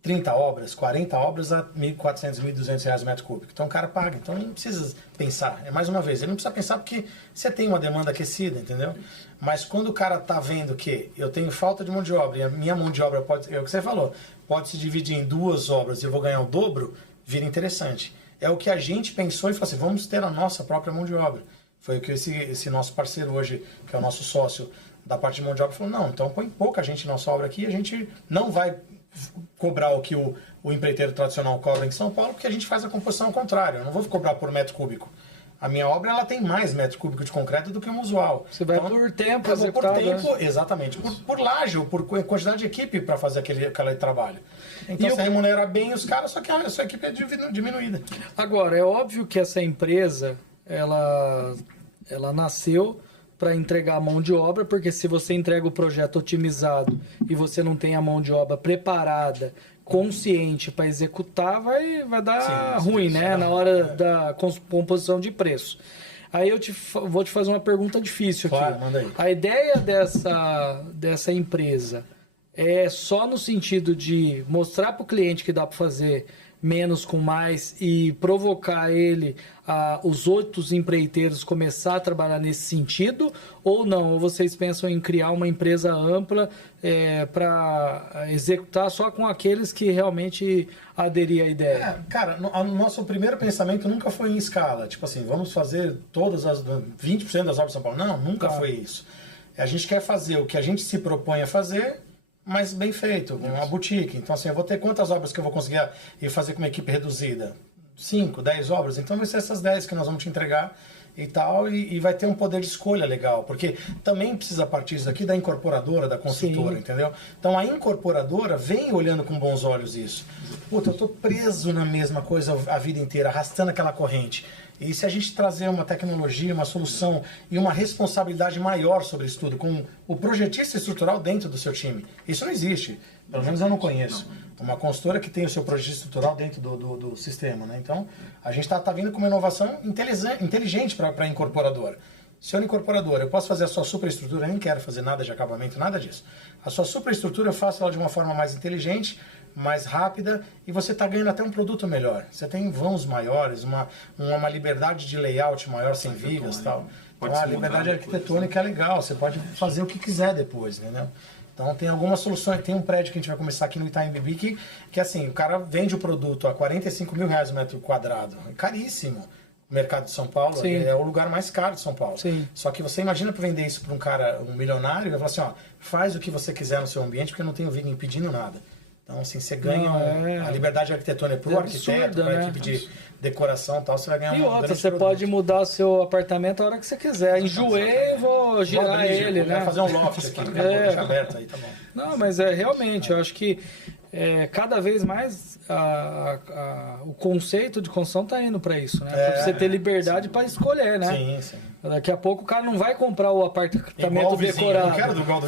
30 obras, 40 obras a R$1.400, R$1.200 metro cúbico. Então, o cara paga. Então, não precisa pensar. É mais uma vez, ele não precisa pensar porque você tem uma demanda aquecida, entendeu? Mas quando o cara está vendo que eu tenho falta de mão de obra e a minha mão de obra pode, é o que você falou, pode se dividir em 2 obras e eu vou ganhar o dobro, vira interessante. É o que a gente pensou e falou assim, vamos ter a nossa própria mão de obra. Foi o que esse nosso parceiro hoje, que é o nosso sócio da parte de mão de obra, falou, não, então põe pouca gente na nossa obra aqui, a gente não vai cobrar o que o empreiteiro tradicional cobra em São Paulo, porque a gente faz a composição ao contrário, eu não vou cobrar por metro cúbico. A minha obra ela tem mais metro cúbico de concreto do que o usual. Você vai então, por tempo executado. Por tempo, né? exatamente. Por laje, ou por quantidade de equipe para fazer aquele trabalho. Então você remunera bem os caras, só que a sua equipe é diminuída. Agora, é óbvio que essa empresa, ela nasceu para entregar a mão de obra, porque se você entrega o projeto otimizado e você não tem a mão de obra preparada, consciente para executar, vai dar ruim, né? Na hora da composição de preço. Aí eu vou te fazer uma pergunta difícil aqui. Claro, manda aí. A ideia dessa empresa é só no sentido de mostrar para o cliente que dá para fazer menos com mais e provocar ele, os outros empreiteiros começar a trabalhar nesse sentido, ou não? Ou vocês pensam em criar uma empresa ampla para executar só com aqueles que realmente aderir à ideia? Cara, o nosso primeiro pensamento nunca foi em escala, tipo assim, vamos fazer todas as 20% das obras de São Paulo. Não, nunca foi isso. A gente quer fazer o que a gente se propõe a fazer, mas bem feito, uma boutique. Então, assim, eu vou ter quantas obras que eu vou conseguir ir fazer com uma equipe reduzida? 5, 10 obras? Então, vai ser essas 10 que nós vamos te entregar e tal, e vai ter um poder de escolha legal, porque também precisa partir isso aqui da incorporadora, da consultora, entendeu? Então, a incorporadora vem olhando com bons olhos isso. Puta, eu tô preso na mesma coisa a vida inteira, arrastando aquela corrente. E se a gente trazer uma tecnologia, uma solução e uma responsabilidade maior sobre isso tudo, com o projetista estrutural dentro do seu time, isso não existe. Pelo menos eu não conheço. Uma consultora que tem o seu projeto estrutural dentro do sistema, né? Então, a gente está vindo com uma inovação inteligente para a incorporadora. Senhor incorporador, eu posso fazer a sua superestrutura, eu nem quero fazer nada de acabamento, nada disso. A sua superestrutura eu faço ela de uma forma mais inteligente, mais rápida, e você está ganhando até um produto melhor. Você tem vãos maiores, uma liberdade de layout maior, sem vigas e tal. Então, a liberdade arquitetônica é legal, você pode fazer o que quiser depois, entendeu? Então tem algumas soluções, tem um prédio que a gente vai começar aqui no Itaim Bibi que assim, o cara vende o produto a R$45 mil o metro quadrado, é caríssimo. O mercado de São Paulo é o lugar mais caro de São Paulo. Sim. Só que você imagina para vender isso para um cara, um milionário, ele vai falar assim, ó, faz o que você quiser no seu ambiente, porque eu não tenho viga impedindo nada. Então, assim, você ganha a liberdade arquitetônica para o arquiteto, para a equipe de decoração e tal, você vai ganhar e outra, você pode mudar o seu apartamento a hora que você quiser. Enjoei, vou girar ele, né? Vai fazer um loft aqui, deixa aberto aí, tá bom. Não, mas realmente, eu acho que cada vez mais o conceito de construção está indo para isso, né? Para você ter liberdade para escolher, né? Sim, sim. Daqui a pouco o cara não vai comprar o apartamento decorado.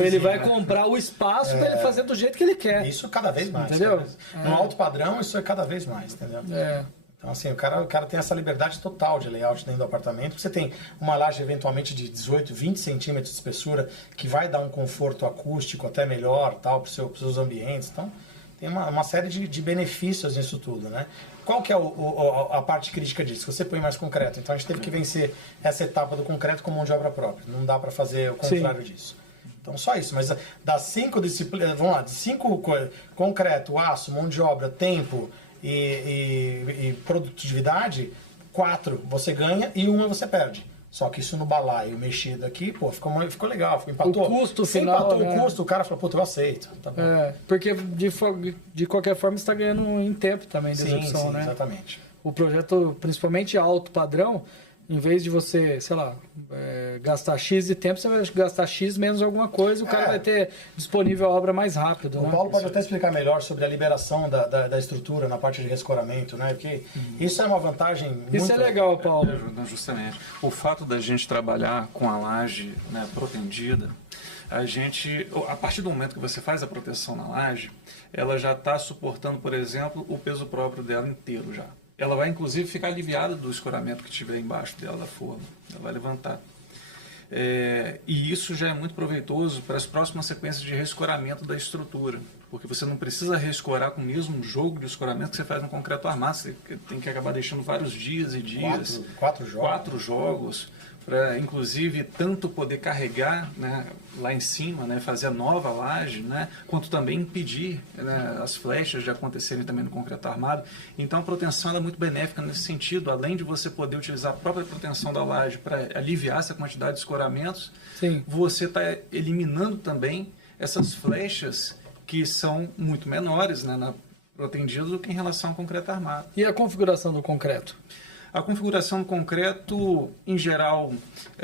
Ele vai comprar o espaço para ele fazer do jeito que ele quer. Isso cada vez mais. Entendeu? No alto padrão, isso é cada vez mais, entendeu? Então, assim, o cara tem essa liberdade total de layout dentro do apartamento. Você tem uma laje, eventualmente, de 18, 20 centímetros de espessura, que vai dar um conforto acústico até melhor, tal, para os seus ambientes. Então, tem uma série de benefícios nisso tudo, né? Qual que é a parte crítica disso? Você põe mais concreto. Então, a gente teve que vencer essa etapa do concreto com mão de obra própria. Não dá para fazer o contrário disso. Então, só isso. Mas das 5 disciplinas, vamos lá, de 5 coisas, concreto, aço, mão de obra, tempo e produtividade, 4 você ganha e 1 você perde. Só que isso no balaio mexido aqui, pô, ficou legal, empatou. O custo Você final, empatou o custo, o cara falou, puta, eu aceito. Tá bom. Porque de qualquer forma você está ganhando em tempo também de execução, né? Exatamente. O projeto, principalmente alto padrão, Em vez de você, sei lá, gastar X de tempo, você vai gastar X menos alguma coisa, o cara vai ter disponível a obra mais rápido. O né? Paulo pode até explicar melhor sobre a liberação da estrutura na parte de rescoramento, né? Porque isso é uma vantagem muito... Isso é legal, Paulo. Justamente. O fato da gente trabalhar com a laje, né, protendida, a partir do momento que você faz a proteção na laje, ela já está suportando, por exemplo, o peso próprio dela inteiro já. Ela vai, inclusive, ficar aliviada do escoramento que tiver embaixo dela da forma. Ela vai levantar. E isso já é muito proveitoso para as próximas sequências de rescoramento da estrutura. Porque você não precisa rescorar com o mesmo jogo de escoramento que você faz no concreto armado. Você tem que acabar deixando vários dias e dias. Quatro jogos. Para, inclusive, tanto poder carregar, né, lá em cima, né, fazer a nova laje, né, quanto também impedir, né, as flechas de acontecerem também no concreto armado. Então, a proteção ela é muito benéfica nesse sentido. Além de você poder utilizar a própria proteção da laje para aliviar essa quantidade de escoramentos, Sim. você está eliminando também essas flechas que são muito menores, né, na protendido do que em relação ao concreto armado. E a configuração do concreto? A configuração do concreto, em geral,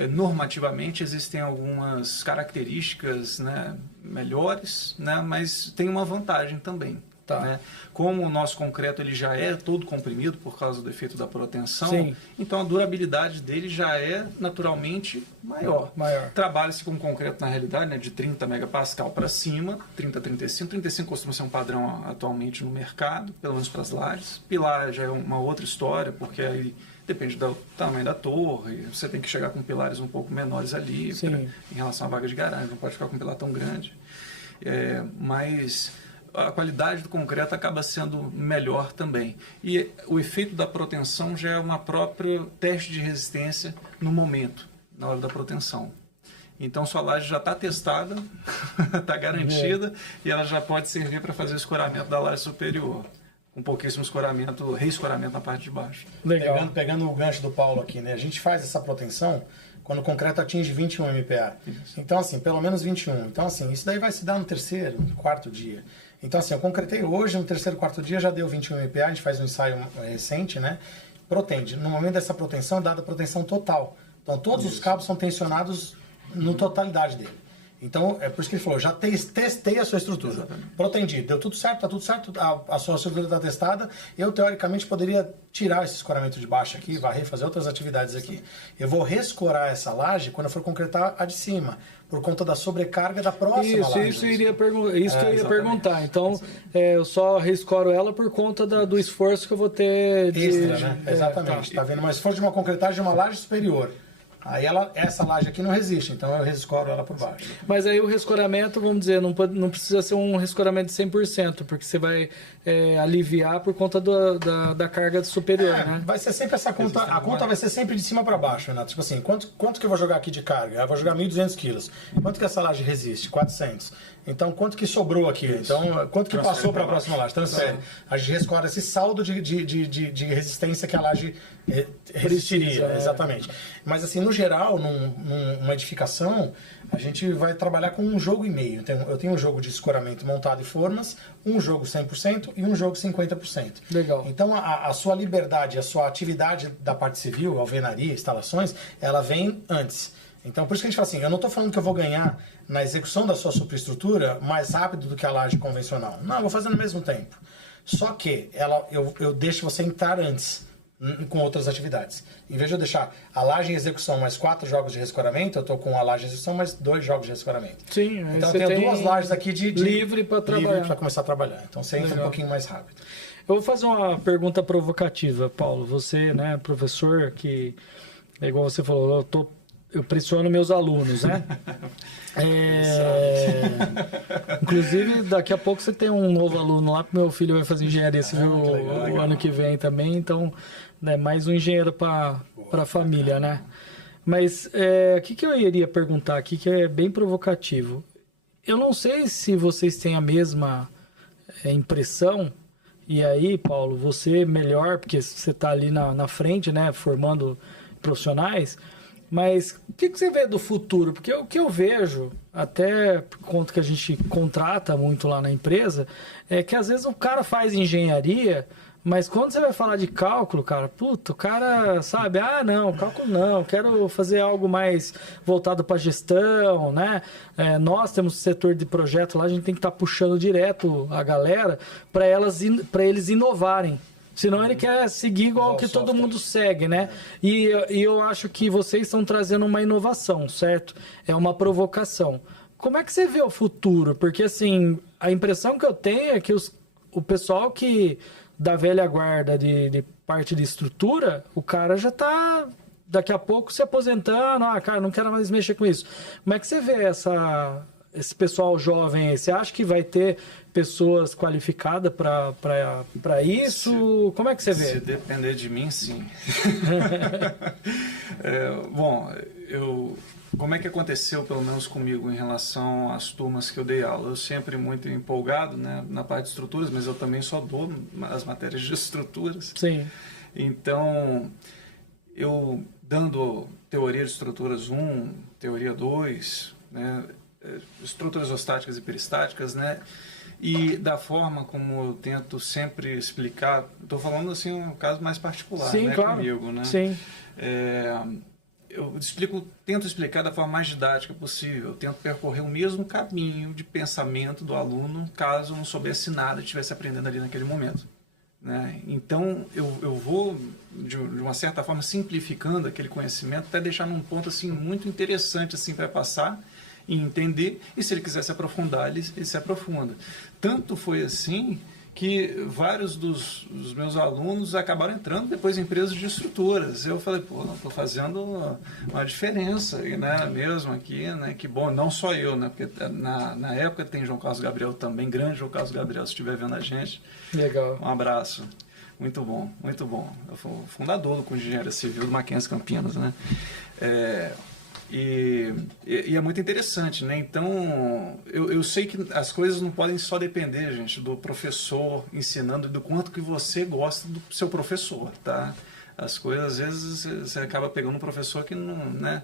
normativamente, existem algumas características, né, melhores, né, mas tem uma vantagem também. Tá. Né? Como o nosso concreto ele já é todo comprimido por causa do efeito da proteção, Sim. então a durabilidade dele já é naturalmente maior. Trabalha-se com concreto, na realidade, né, de 30 megapascal para cima, 30, 35. 35 costuma ser um padrão atualmente no mercado, pelo menos para as lajes. Pilar já é uma outra história, porque aí depende do tamanho da torre, você tem que chegar com pilares um pouco menores ali, em relação à vaga de garagem, não pode ficar com um pilar tão grande. Mas a qualidade do concreto acaba sendo melhor também. E o efeito da proteção já é uma própria teste de resistência no momento, na hora da proteção. Então, sua laje já está testada, está garantida, e ela já pode servir para fazer o escoramento da laje superior, com pouquíssimo reescoramento na parte de baixo. Legal. Pegando o gancho do Paulo aqui, né? A gente faz essa proteção quando o concreto atinge 21 MPa. Isso. Então, assim, pelo menos 21. Então, assim, isso daí vai se dar no terceiro, no quarto dia. Então, assim, eu concretei hoje, no terceiro, quarto dia já deu 21 MPa, a gente faz um ensaio recente, né? Protende. No momento dessa proteção, é dada a proteção total. Então, todos os cabos são tensionados na totalidade dele. Então, é por isso que ele falou, já testei a sua estrutura. Exatamente. Protendi, deu tudo certo, tá tudo certo, a sua estrutura está testada, eu, teoricamente, poderia tirar esse escoramento de baixo aqui, varrer, fazer outras atividades aqui. Eu vou rescorar essa laje quando eu for concretar a de cima, por conta da sobrecarga da próxima laje. Isso que eu iria perguntar. Então, eu só rescoro ela por conta do esforço que eu vou ter de... Extra, né? Exatamente. Tá vendo? Mas se for de uma concretagem de uma laje superior, aí essa laje aqui não resiste, então eu rescoro ela por baixo. Mas aí o rescoramento, vamos dizer, não precisa ser um rescoramento de 100%, porque você vai aliviar por conta da carga superior, né? Vai ser sempre essa conta, a conta vai ser sempre de cima para baixo, Renato. Tipo assim, quanto que eu vou jogar aqui de carga? Eu vou jogar 1.200 quilos. Quanto que essa laje resiste? 400. Então, quanto que sobrou aqui? Então, quanto que passou para a próxima laje? Transfere. A gente rescora esse saldo de resistência que a laje resistiria. Exatamente. Mas, assim, no geral, numa edificação, a gente vai trabalhar com um jogo e meio. Eu tenho um jogo de escoramento montado e formas, um jogo 100% e um jogo 50%. Legal. Então, a sua liberdade, a sua atividade da parte civil, alvenaria, instalações, ela vem antes. Então, por isso que a gente fala assim, eu não estou falando que eu vou ganhar na execução da sua superestrutura mais rápido do que a laje convencional. Não, eu vou fazer no mesmo tempo. Só que eu deixo você entrar antes com outras atividades. Em vez de eu deixar a laje em execução mais 4 jogos de rescoramento, eu estou com a laje em execução mais 2 jogos de rescoramento. Sim, então eu tenho 2 lajes aqui livre para trabalhar. Livre para começar a trabalhar. Então você entra um pouquinho mais rápido. Eu vou fazer uma pergunta provocativa, Paulo. Você, né, professor, que, igual você falou, eu pressiono meus alunos, né? Inclusive, daqui a pouco você tem um novo aluno lá, porque meu filho vai fazer engenharia civil o ano que vem também, então, né, mais um engenheiro para a família, né? Mas o que eu iria perguntar aqui, que é bem provocativo. Eu não sei se vocês têm a mesma impressão, e aí, Paulo, você melhor, porque você está ali na frente, né, formando profissionais. Mas o que você vê do futuro? Porque o que eu vejo, até por conta que a gente contrata muito lá na empresa, é que às vezes o cara faz engenharia, Mas quando você vai falar de cálculo, cara, puta, o cara sabe, não, cálculo não, quero fazer algo mais voltado para gestão, né? Nós temos setor de projeto lá, a gente tem que estar puxando direto a galera para eles inovarem. Senão ele quer seguir igual que todo mundo segue, né? E eu acho que vocês estão trazendo uma inovação, certo? É uma provocação. Como é que você vê o futuro? Porque, assim, a impressão que eu tenho é que o pessoal que da velha guarda de parte de estrutura, o cara já está daqui a pouco se aposentando. Cara, não quero mais mexer com isso. Como é que você vê esse pessoal jovem aí? Você acha que vai ter pessoas qualificadas para isso? Como é que você vê? Se depender de mim, sim. Bom, como é que aconteceu, pelo menos comigo, em relação às turmas que eu dei aula? Eu sempre muito empolgado, né, na parte de estruturas, mas eu também só dou as matérias de estruturas. Sim. Então, eu dando teoria de estruturas 1, teoria 2, né, estruturas ostáticas e peristáticas, né, e da forma como eu tento sempre explicar, estou falando assim um caso mais particular, sim, né, claro. Comigo, né? Sim. Eu tento explicar da forma mais didática possível, eu tento percorrer o mesmo caminho de pensamento do aluno, caso não soubesse nada e estivesse aprendendo ali naquele momento, né? Então eu vou de uma certa forma simplificando aquele conhecimento até deixar num ponto assim muito interessante assim para passar e entender, e se ele quiser se aprofundar, ele se aprofunda. Tanto foi assim que vários dos meus alunos acabaram entrando depois em empresas de estruturas. Eu falei, não estou fazendo uma diferença, né, mesmo aqui, né, que bom, não só eu, né, porque na época tem João Carlos Gabriel também, grande João Carlos Gabriel, se estiver vendo a gente. Legal. Um abraço. Muito bom, muito bom. Eu fui o fundador do curso de Engenharia Civil do Mackenzie Campinas, né. E é muito interessante, né? Então, eu sei que as coisas não podem só depender, gente, do professor ensinando, do quanto que você gosta do seu professor, tá? As coisas, às vezes, você acaba pegando um professor que não, né,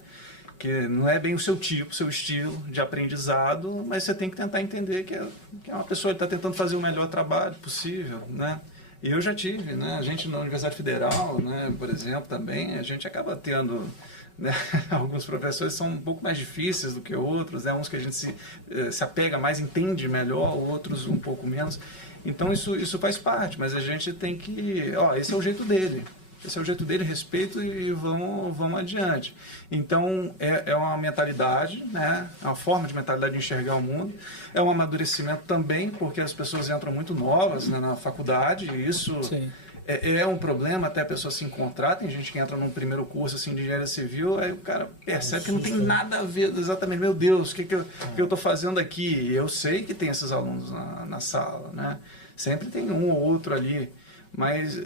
que não é bem o seu tipo, seu estilo de aprendizado, mas você tem que tentar entender que é uma pessoa que está tentando fazer o melhor trabalho possível, né? E eu já tive, né? A gente na Universidade Federal, né, por exemplo, também, a gente acaba tendo... Né? Alguns professores são um pouco mais difíceis do que outros, né? Uns que a gente se apega mais, entende melhor, outros um pouco menos. Então isso faz parte, mas a gente tem que... esse é o jeito dele. Esse é o jeito dele, respeito e vamos adiante. Então, é uma mentalidade, né? É uma forma de mentalidade de enxergar o mundo. É um amadurecimento também, porque as pessoas entram muito novas, né, na faculdade, e isso... Sim. É um problema até a pessoa se encontrar. Tem gente que entra num primeiro curso assim, de engenharia civil, aí o cara percebe que não tem nada a ver exatamente. Meu Deus, o que eu estou fazendo aqui? E eu sei que tem esses alunos na sala, né? Sempre tem um ou outro ali, mas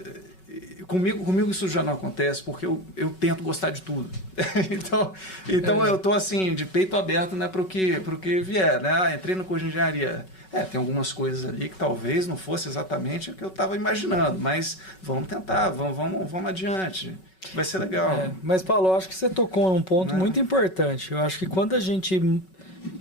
comigo isso já não acontece, porque eu tento gostar de tudo. então eu estou assim, de peito aberto, né, para o que vier, né? Entrei no curso de engenharia. Tem algumas coisas ali que talvez não fosse exatamente o que eu estava imaginando, mas vamos tentar, vamos adiante, vai ser legal. Mas, Paulo, eu acho que você tocou num ponto muito importante. Eu acho que quando a gente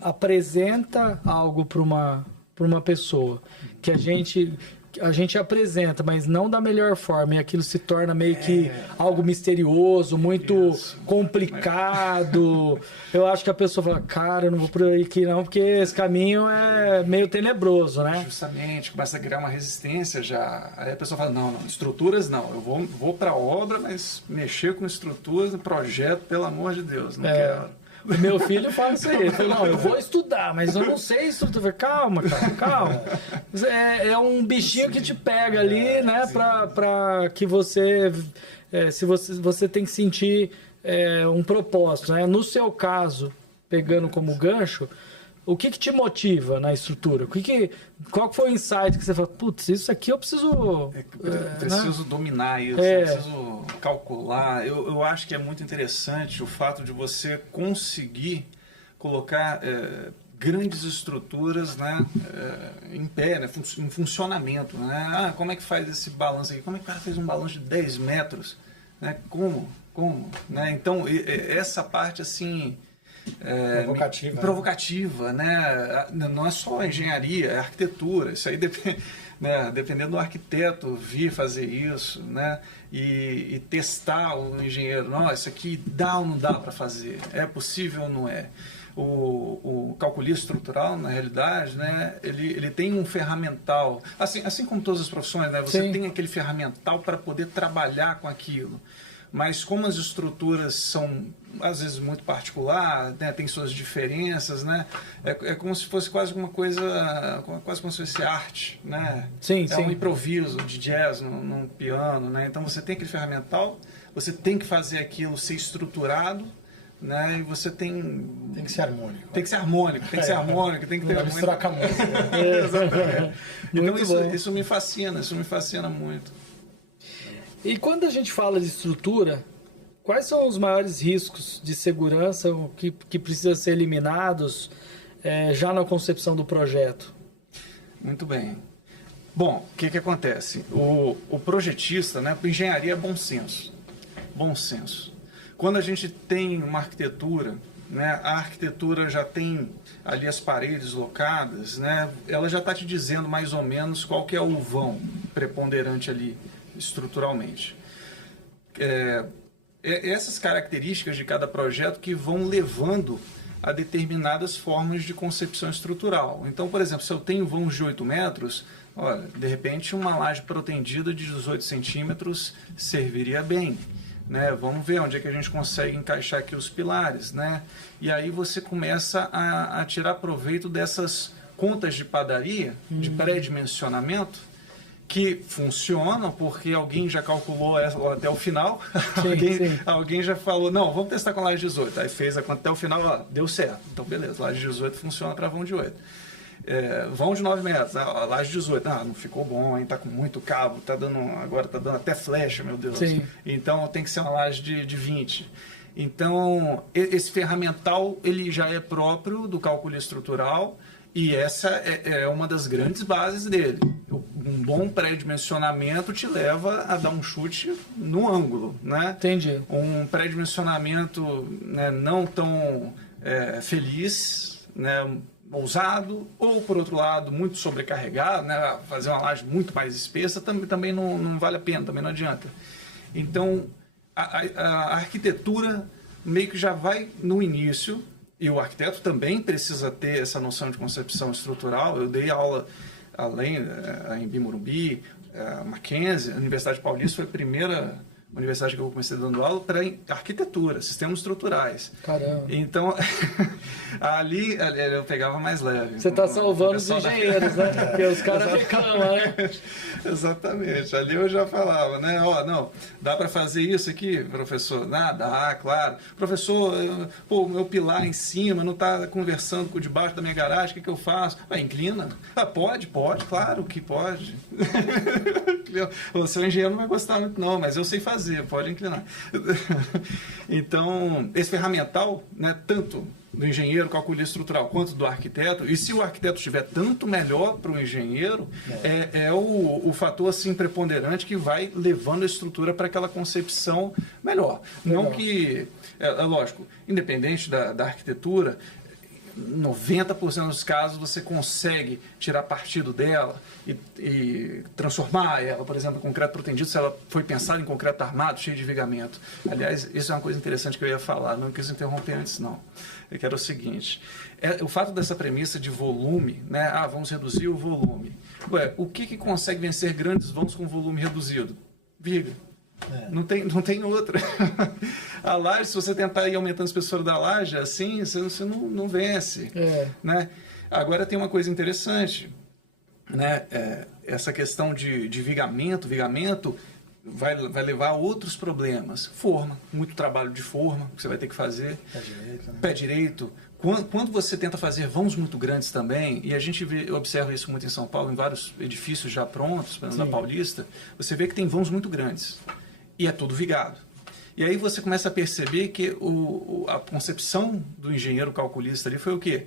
apresenta algo para uma pessoa, que a gente apresenta, mas não da melhor forma, e aquilo se torna meio que algo misterioso, muito complicado. Eu acho que a pessoa fala, cara, eu não vou por aí aqui não, porque esse caminho é meio tenebroso, né? Justamente, começa a criar uma resistência já. Aí a pessoa fala, não, estruturas não, eu vou para a obra, mas mexer com estruturas, projeto, pelo amor de Deus, não quero. O meu filho fala isso aí. Ele fala, não, eu vou estudar, mas eu não sei estrutura. Calma, cara, calma. É um bichinho que te pega ali, né? Pra que você... se você tem que sentir um propósito, né? No seu caso, pegando como gancho, o que te motiva na estrutura? Qual foi o insight que você fala, putz, isso aqui eu preciso... preciso dominar isso, preciso calcular. Eu acho que é muito interessante o fato de você conseguir colocar grandes estruturas, né, em pé, né, em funcionamento. Né? Como é que faz esse balanço aqui? Como é que o cara fez um balanço de 10 metros? Né? Como? Né? Então, essa parte assim... provocativa, né? Não é só engenharia, é arquitetura. Isso aí depende. né? Dependendo do arquiteto vir fazer isso, né? E testar o engenheiro, não, isso aqui dá ou não dá para fazer, é possível ou não é. O calculista estrutural, na realidade, né, ele tem um ferramental, assim como todas as profissões, né, você Sim. tem aquele ferramental para poder trabalhar com aquilo. Mas como as estruturas são, às vezes, muito particular, né, tem suas diferenças, né, é como se fosse quase uma coisa, quase como se fosse arte, né? Sim, é sim. um improviso de jazz num piano, né? Então você tem aquele ferramental, você tem que fazer aquilo ser estruturado, né? E você tem que ser harmônico. Tem que ser harmônico, tem que ser harmônico, tem que ter Não misturar com a música. Exatamente. Então Muito bom. isso me fascina muito. E quando a gente fala de estrutura, quais são os maiores riscos de segurança que precisam ser eliminados já na concepção do projeto? Muito bem. Bom, o que acontece? O projetista, né, a engenharia é bom senso. Bom senso. Quando a gente tem uma arquitetura, né, a arquitetura já tem ali as paredes locadas, né, ela já está te dizendo mais ou menos qual que é o vão preponderante ali estruturalmente. Essas características de cada projeto que vão levando a determinadas formas de concepção estrutural. Então, por exemplo, se eu tenho vãos de 8 metros, olha, de repente uma laje protendida de 18 centímetros serviria bem. Né? Vamos ver onde é que a gente consegue encaixar aqui os pilares, né? E aí você começa a tirar proveito dessas contas de padaria, de pré-dimensionamento, que funcionam porque alguém já calculou até o final, alguém já falou, não, vamos testar com laje 18, aí fez a conta até o final, ó, deu certo, então beleza, laje 18 funciona para vão de 8. Vão de 9 metros, a laje 18, não ficou bom, ainda tá com muito cabo, agora tá dando até flecha, meu Deus. Sim. Então tem que ser uma laje de 20. Então, esse ferramental, ele já é próprio do cálculo estrutural e essa é uma das grandes bases dele. Um bom pré-dimensionamento te leva a dar um chute no ângulo, né? Entendi. Um pré-dimensionamento, né, não tão feliz, né, ousado, ou por outro lado muito sobrecarregado, né, fazer uma laje muito mais espessa também não vale a pena, também não adianta. Então a arquitetura meio que já vai no início, e o arquiteto também precisa ter essa noção de concepção estrutural. Eu dei aula além em Bimorumbi, Mackenzie, a Universidade Paulista foi a primeira universidade que eu comecei dando aula para arquitetura, sistemas estruturais. Caramba. Então, ali eu pegava mais leve. Você está salvando os engenheiros, né? Porque os caras reclamam, né? Exatamente. Ali eu já falava, né? Ó, não, dá para fazer isso aqui, professor? Dá, claro. Professor, pô, meu pilar em cima não está conversando com o de baixo da minha garagem, o que eu faço? Inclina. Pode, claro que pode. O seu engenheiro não vai gostar muito, não, mas eu sei fazer, pode inclinar. Então, esse ferramental, né, tanto do engenheiro calculista estrutural quanto do arquiteto, e se o arquiteto estiver tanto melhor para o engenheiro, é o fator assim, preponderante que vai levando a estrutura para aquela concepção melhor. Não que, lógico, independente da arquitetura, 90% dos casos você consegue tirar partido dela e transformar ela, por exemplo, em concreto protendido, se ela foi pensada em concreto armado, cheio de vigamento. Aliás, isso é uma coisa interessante que eu ia falar, não quis interromper antes não. Eu quero o seguinte, o fato dessa premissa de volume, né? Vamos reduzir o volume. O que consegue vencer grandes vãos com volume reduzido? Viga. Não tem outra. A laje, se você tentar ir aumentando a espessura da laje, assim, você não vence. Né? Agora tem uma coisa interessante, né? Essa questão de vigamento vai levar a outros problemas. Forma, muito trabalho de forma que você vai ter que fazer. Pé direito. Quando você tenta fazer vãos muito grandes também, e a gente observa isso muito em São Paulo, em vários edifícios já prontos, na Paulista, você vê que tem vãos muito grandes. E é tudo vigado. E aí você começa a perceber que a concepção do engenheiro calculista ali foi o quê?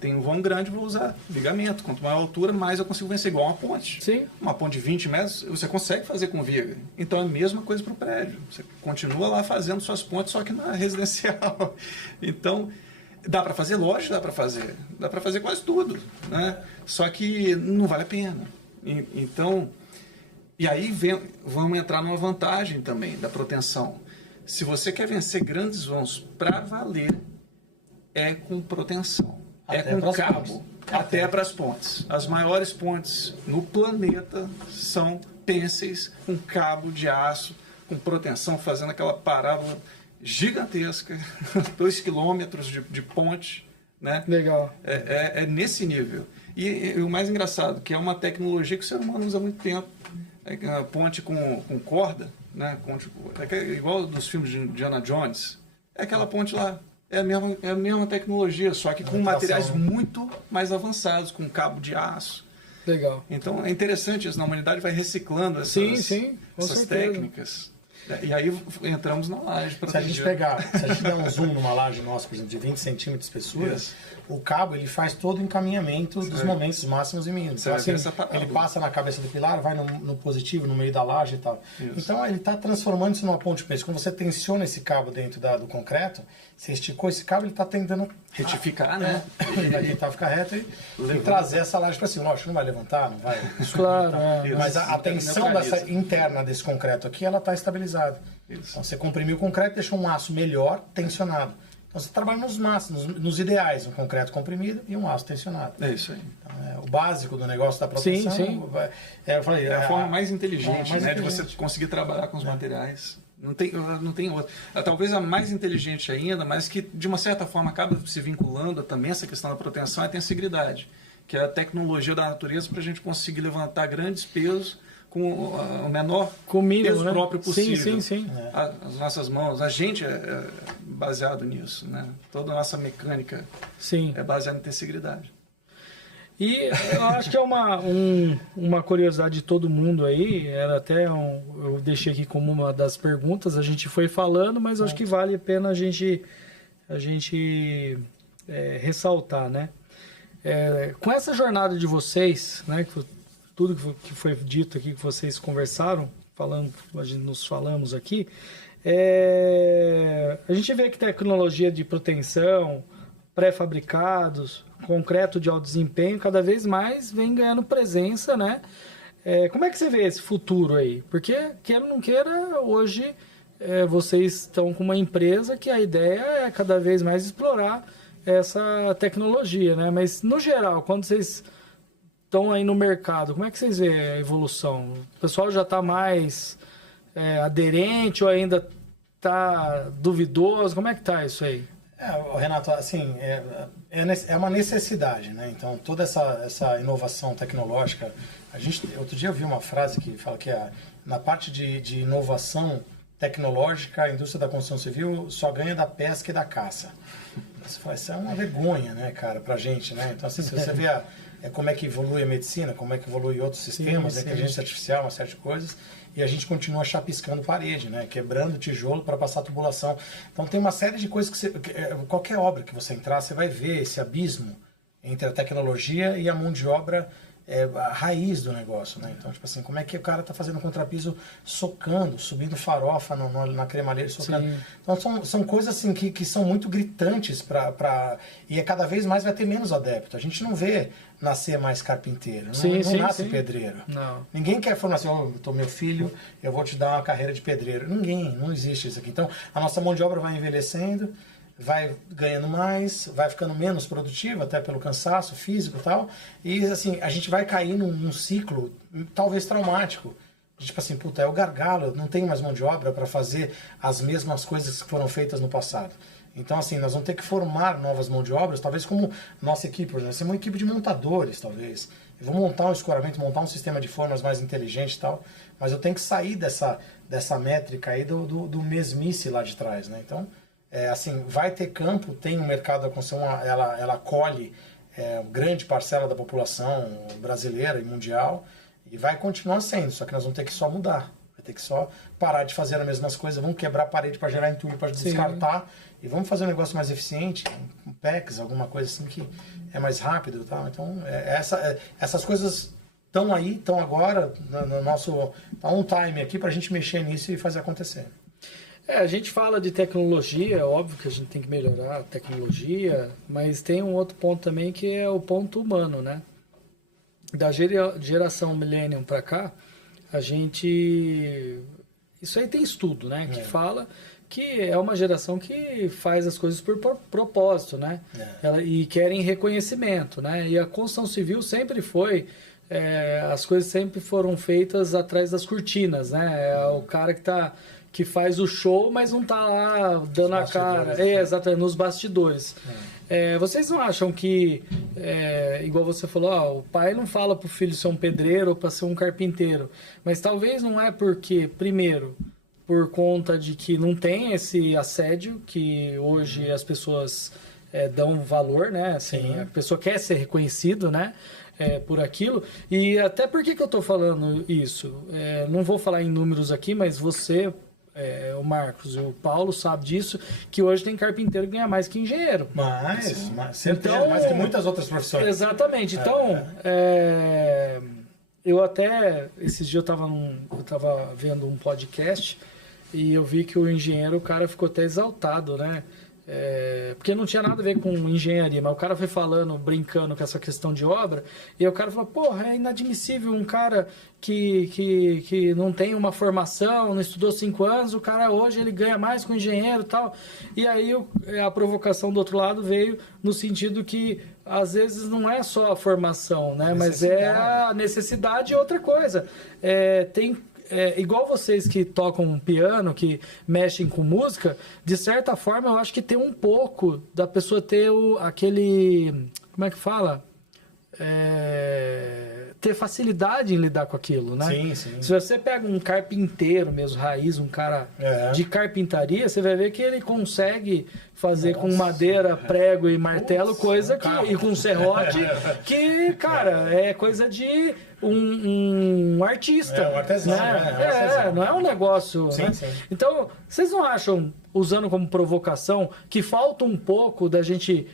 Tem um vão grande, vou usar vigamento. Quanto maior a altura, mais eu consigo vencer, igual uma ponte. Sim. Uma ponte de 20 metros, você consegue fazer com viga. Então é a mesma coisa para o prédio. Você continua lá fazendo suas pontes, só que na residencial. Então, dá para fazer? Lógico, dá para fazer. Dá para fazer quase tudo. Né? Só que não vale a pena. Então, e aí vamos entrar numa vantagem também da proteção. Se você quer vencer grandes vãos para valer, é com proteção. Até é com pras cabo, pontes. até para as pontes. As maiores pontes no planeta são pênseis com cabo de aço, com proteção, fazendo aquela parábola gigantesca, 2 quilômetros de ponte. Né? Legal. É nesse nível. E o mais engraçado, que é uma tecnologia que o ser humano usa há muito tempo. A ponte com corda, né? Igual dos filmes de Indiana Jones. É aquela ponte lá. É a mesma tecnologia, só que com materiais muito mais avançados, com cabo de aço. Legal. Então é interessante isso, a humanidade vai reciclando essas técnicas. E aí entramos na laje. Se a gente der um zoom numa laje nossa, por exemplo, de 20 centímetros de espessura, o cabo ele faz todo o encaminhamento dos momentos máximos e mínimos. Então, assim, ele passa na cabeça do pilar, vai no positivo, no meio da laje e tal. Isso. Então ele está transformando isso numa ponte de peso. Quando você tensiona esse cabo dentro do concreto, você esticou esse cabo, ele está tentando retificar, né? Ele vai tentar ficar reto e trazer essa laje para cima. Lógico, não vai levantar, não vai subir, claro, mas a tensão interna desse concreto aqui, ela está estabilizada. Isso. Então você comprimiu o concreto, deixou um aço melhor tensionado. Então você trabalha nos máximos, nos ideais, um concreto comprimido e um aço tensionado. É isso aí. Então, o básico do negócio da proteção. Sim. Eu falei, é a forma mais inteligente, de você conseguir trabalhar com os materiais. Não tem outra. Talvez a mais inteligente ainda, mas que de uma certa forma acaba se vinculando também essa questão da proteção, é a tensigridade, que é a tecnologia da natureza para a gente conseguir levantar grandes pesos com o menor peso próprio possível. Sim. As nossas mãos, a gente é baseado nisso, né? Toda a nossa mecânica é baseada em tensigridade. E eu acho que é uma curiosidade de todo mundo aí, era até eu deixei aqui como uma das perguntas, a gente foi falando, mas acho que vale a pena a gente ressaltar, né? Com essa jornada de vocês, né, tudo que foi dito aqui, que vocês conversaram, nos falamos aqui, a gente vê que tecnologia de proteção, pré-fabricados, concreto de alto desempenho, cada vez mais vem ganhando presença, né? Como é que você vê esse futuro aí? Porque, queira ou não queira, hoje vocês estão com uma empresa que a ideia é cada vez mais explorar essa tecnologia, né? Mas, no geral, quando vocês estão aí no mercado, como é que vocês veem a evolução? O pessoal já está mais aderente ou ainda está duvidoso? Como é que está isso aí? Renato, assim, é uma necessidade, né? Então, toda essa inovação tecnológica, outro dia eu vi uma frase que fala que na parte de inovação tecnológica, a indústria da construção civil só ganha da pesca e da caça. Isso é uma vergonha, né, cara, pra gente, né? Então, assim, se você vê como é que evolui a medicina, como é que evolui outros sistemas, inteligência artificial, uma série de coisas, e a gente continua chapiscando parede, né? Quebrando tijolo para passar tubulação. Então tem uma série de coisas qualquer obra que você entrar, você vai ver esse abismo entre a tecnologia e a mão de obra, a raiz do negócio, né? Então, tipo assim, como é que o cara tá fazendo contrapiso socando, subindo farofa na cremalheira, socando. Sim. Então são coisas assim que são muito gritantes e cada vez mais vai ter menos adepto. A gente não vê nascer mais carpinteiro, não nasce pedreiro. Não. Ninguém quer falar assim, meu filho, eu vou te dar uma carreira de pedreiro. Não existe isso aqui. Então, a nossa mão de obra vai envelhecendo, vai ganhando mais, vai ficando menos produtiva, até pelo cansaço físico e tal, e assim, a gente vai cair num ciclo, talvez traumático, tipo assim, é o gargalo, eu não tenho mais mão de obra para fazer as mesmas coisas que foram feitas no passado. Então, assim, nós vamos ter que formar novas mãos de obras, talvez como nossa equipe, por exemplo, ser uma equipe de montadores, talvez. Eu vou montar um escoramento, montar um sistema de formas mais inteligente e tal, mas eu tenho que sair dessa métrica aí do mesmice lá de trás, né? Então, assim, vai ter campo, tem um mercado da construção, ela colhe grande parcela da população brasileira e mundial, e vai continuar sendo, só que nós vamos ter que só mudar. Vai ter que só parar de fazer as mesmas coisas, vamos quebrar a parede para gerar entulho, para descartar, e vamos fazer um negócio mais eficiente, um PEX, alguma coisa assim que é mais rápido e tal. Então, essas coisas estão aí, estão agora, no nosso on time aqui, para a gente mexer nisso e fazer acontecer. A gente fala de tecnologia, é óbvio que a gente tem que melhorar a tecnologia, mas tem um outro ponto também que é o ponto humano, né? da geração Millennium para cá, a gente... Isso aí tem estudo, né? Que fala que é uma geração que faz as coisas por propósito, né? E querem reconhecimento, né? E a construção civil sempre foi... as coisas sempre foram feitas atrás das cortinas, né? É o cara que faz o show, mas não tá lá dando a cara. Exatamente, nos bastidores. Vocês não acham que, igual você falou, o pai não fala pro filho ser um pedreiro ou para ser um carpinteiro, mas talvez não é porque, primeiro, por conta de que não tem esse assédio que hoje as pessoas dão valor, né? Assim, a pessoa quer ser reconhecido, né? Por aquilo. E até por que eu estou falando isso? Não vou falar em números aqui, mas você, o Marcos e o Paulo sabe disso, que hoje tem carpinteiro que ganha mais que engenheiro. Certeza, mais que muitas outras profissões. Exatamente. Então, eu até, esses dias eu estava vendo um podcast e eu vi que o engenheiro, o cara ficou até exaltado, né? Porque não tinha nada a ver com engenharia, mas o cara foi falando, brincando com essa questão de obra, e o cara falou, porra, é inadmissível um cara que não tem uma formação, não estudou 5 anos, o cara hoje ele ganha mais com engenheiro e tal. E aí a provocação do outro lado veio no sentido que às vezes não é só a formação, né? Mas é a necessidade e outra coisa. Igual vocês que tocam piano, que mexem com música, de certa forma eu acho que tem um pouco da pessoa ter aquele... Como é que fala? Ter facilidade em lidar com aquilo, né? Sim. Se você pega um carpinteiro mesmo, raiz, um cara de carpintaria, você vai ver que ele consegue fazer com madeira, prego e martelo, e com serrote, que, cara, é coisa de um artista. Um artesão, né? Não é um negócio... Sim, né? sim. Então, vocês não acham, usando como provocação, que falta um pouco da gente...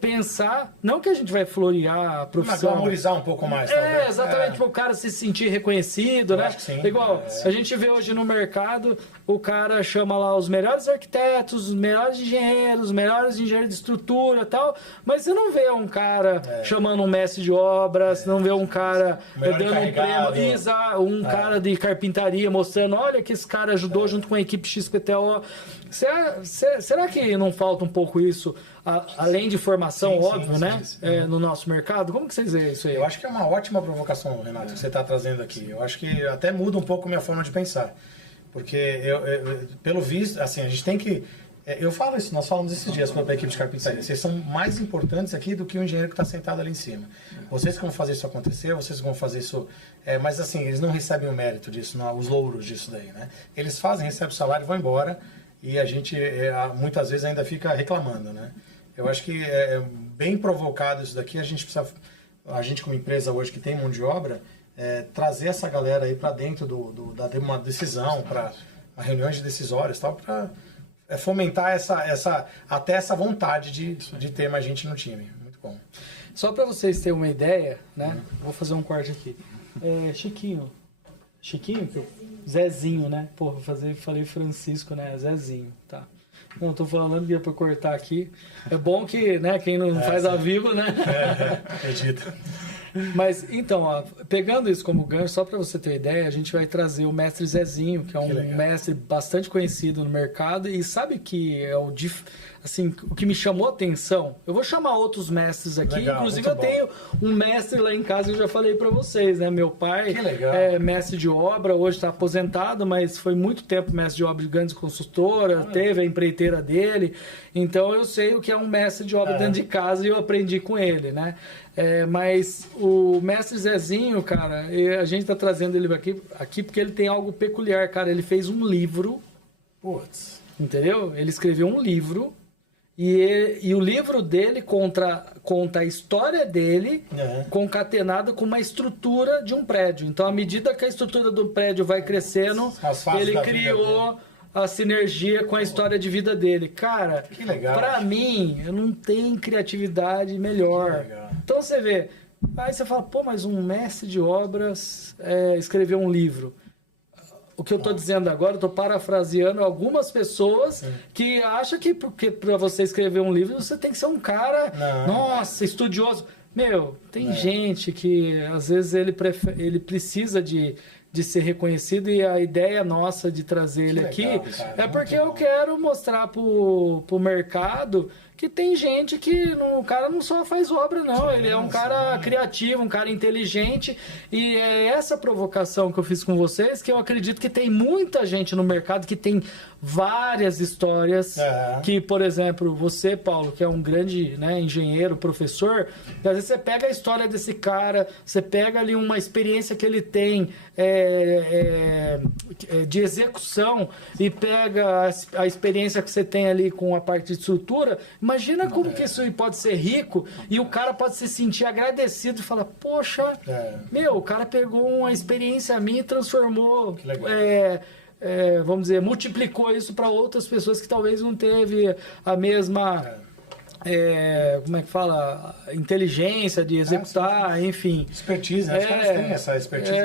pensar, não que a gente vai florear a profissão. Mas glamorizar um pouco mais, talvez. Exatamente, para o cara se sentir reconhecido, né? Acho que sim. Igual, a gente vê hoje no mercado, o cara chama lá os melhores arquitetos, os melhores engenheiros, os melhores engenheiros de estrutura e tal, mas você não vê um cara chamando um mestre de obras, você não vê um cara dando um prêmio, um cara de carpintaria mostrando, olha que esse cara ajudou junto com a equipe XPTO. Será que não falta um pouco isso, além de formação, óbvio, né? No nosso mercado? Como que vocês veem isso aí? Eu acho que é uma ótima provocação, Renato, que você está trazendo aqui. Eu acho que até muda um pouco a minha forma de pensar. Porque, pelo visto, assim, a gente tem que... Eu falo isso, nós falamos esses dias para a equipe de carpintaria. Vocês são mais importantes aqui do que o engenheiro que está sentado ali em cima. Vocês que vão fazer isso acontecer, vocês vão fazer isso... mas assim, eles não recebem o mérito disso, os louros disso daí, né? Eles fazem, recebem o salário e vão embora. E a gente, muitas vezes, ainda fica reclamando, né? Eu acho que é bem provocado isso daqui. A gente precisa, como empresa hoje que tem mão de obra, trazer essa galera aí para dentro de uma decisão, para reuniões decisórias, tal, para fomentar até essa vontade de ter mais gente no time. Muito bom. Só para vocês terem uma ideia, né? Vou fazer um corte aqui. Chiquinho, Zezinho, né? Pô, falei Francisco, né? Zezinho, tá. Não, tô falando que é pra cortar aqui. É bom que, né, quem não faz ao vivo, né? Acredito. Mas, então, ó, pegando isso como gancho, só para você ter ideia, a gente vai trazer o mestre Zezinho, que é um mestre bastante conhecido no mercado, e sabe que é o que me chamou a atenção? Eu vou chamar outros mestres aqui, inclusive eu tenho um mestre lá em casa que eu já falei para vocês, né? Meu pai é mestre de obra, hoje está aposentado, mas foi muito tempo mestre de obra de grandes construtoras, teve a empreiteira dele, então eu sei o que é um mestre de obra dentro de casa e eu aprendi com ele, né? Mas o mestre Zezinho, cara, a gente tá trazendo ele aqui porque ele tem algo peculiar, cara. Ele fez um livro, entendeu? Ele escreveu um livro e o livro dele conta a história dele concatenada com uma estrutura de um prédio. Então, à medida que a estrutura do prédio vai crescendo, ele criou a sinergia com a história de vida dele. Cara, que legal. Pra mim, não tem criatividade melhor. Então você vê, aí você fala, pô, mas um mestre de obras escreveu um livro. O que eu estou dizendo agora, eu estou parafraseando algumas pessoas que acham que porque para você escrever um livro você tem que ser um cara, nossa, estudioso. Tem gente que às vezes ele precisa de ser reconhecido, e a ideia nossa de trazer ele aqui é porque eu quero mostrar pro mercado que tem gente que o cara não só faz obra, não. Ele é um cara criativo, um cara inteligente, e é essa provocação que eu fiz com vocês, que eu acredito que tem muita gente no mercado que tem várias histórias, que, por exemplo, você, Paulo, que é um grande, né, engenheiro, professor, às vezes você pega a história desse cara, você pega ali uma experiência que ele tem de execução, e pega a experiência que você tem ali com a parte de estrutura. Imagina como que isso pode ser rico, e o cara pode se sentir agradecido e falar, poxa, o cara pegou uma experiência minha e transformou, vamos dizer, multiplicou isso para outras pessoas que talvez não teve a mesma, como é que fala, inteligência de executar, enfim. Expertise, acho que elas têm essa expertise.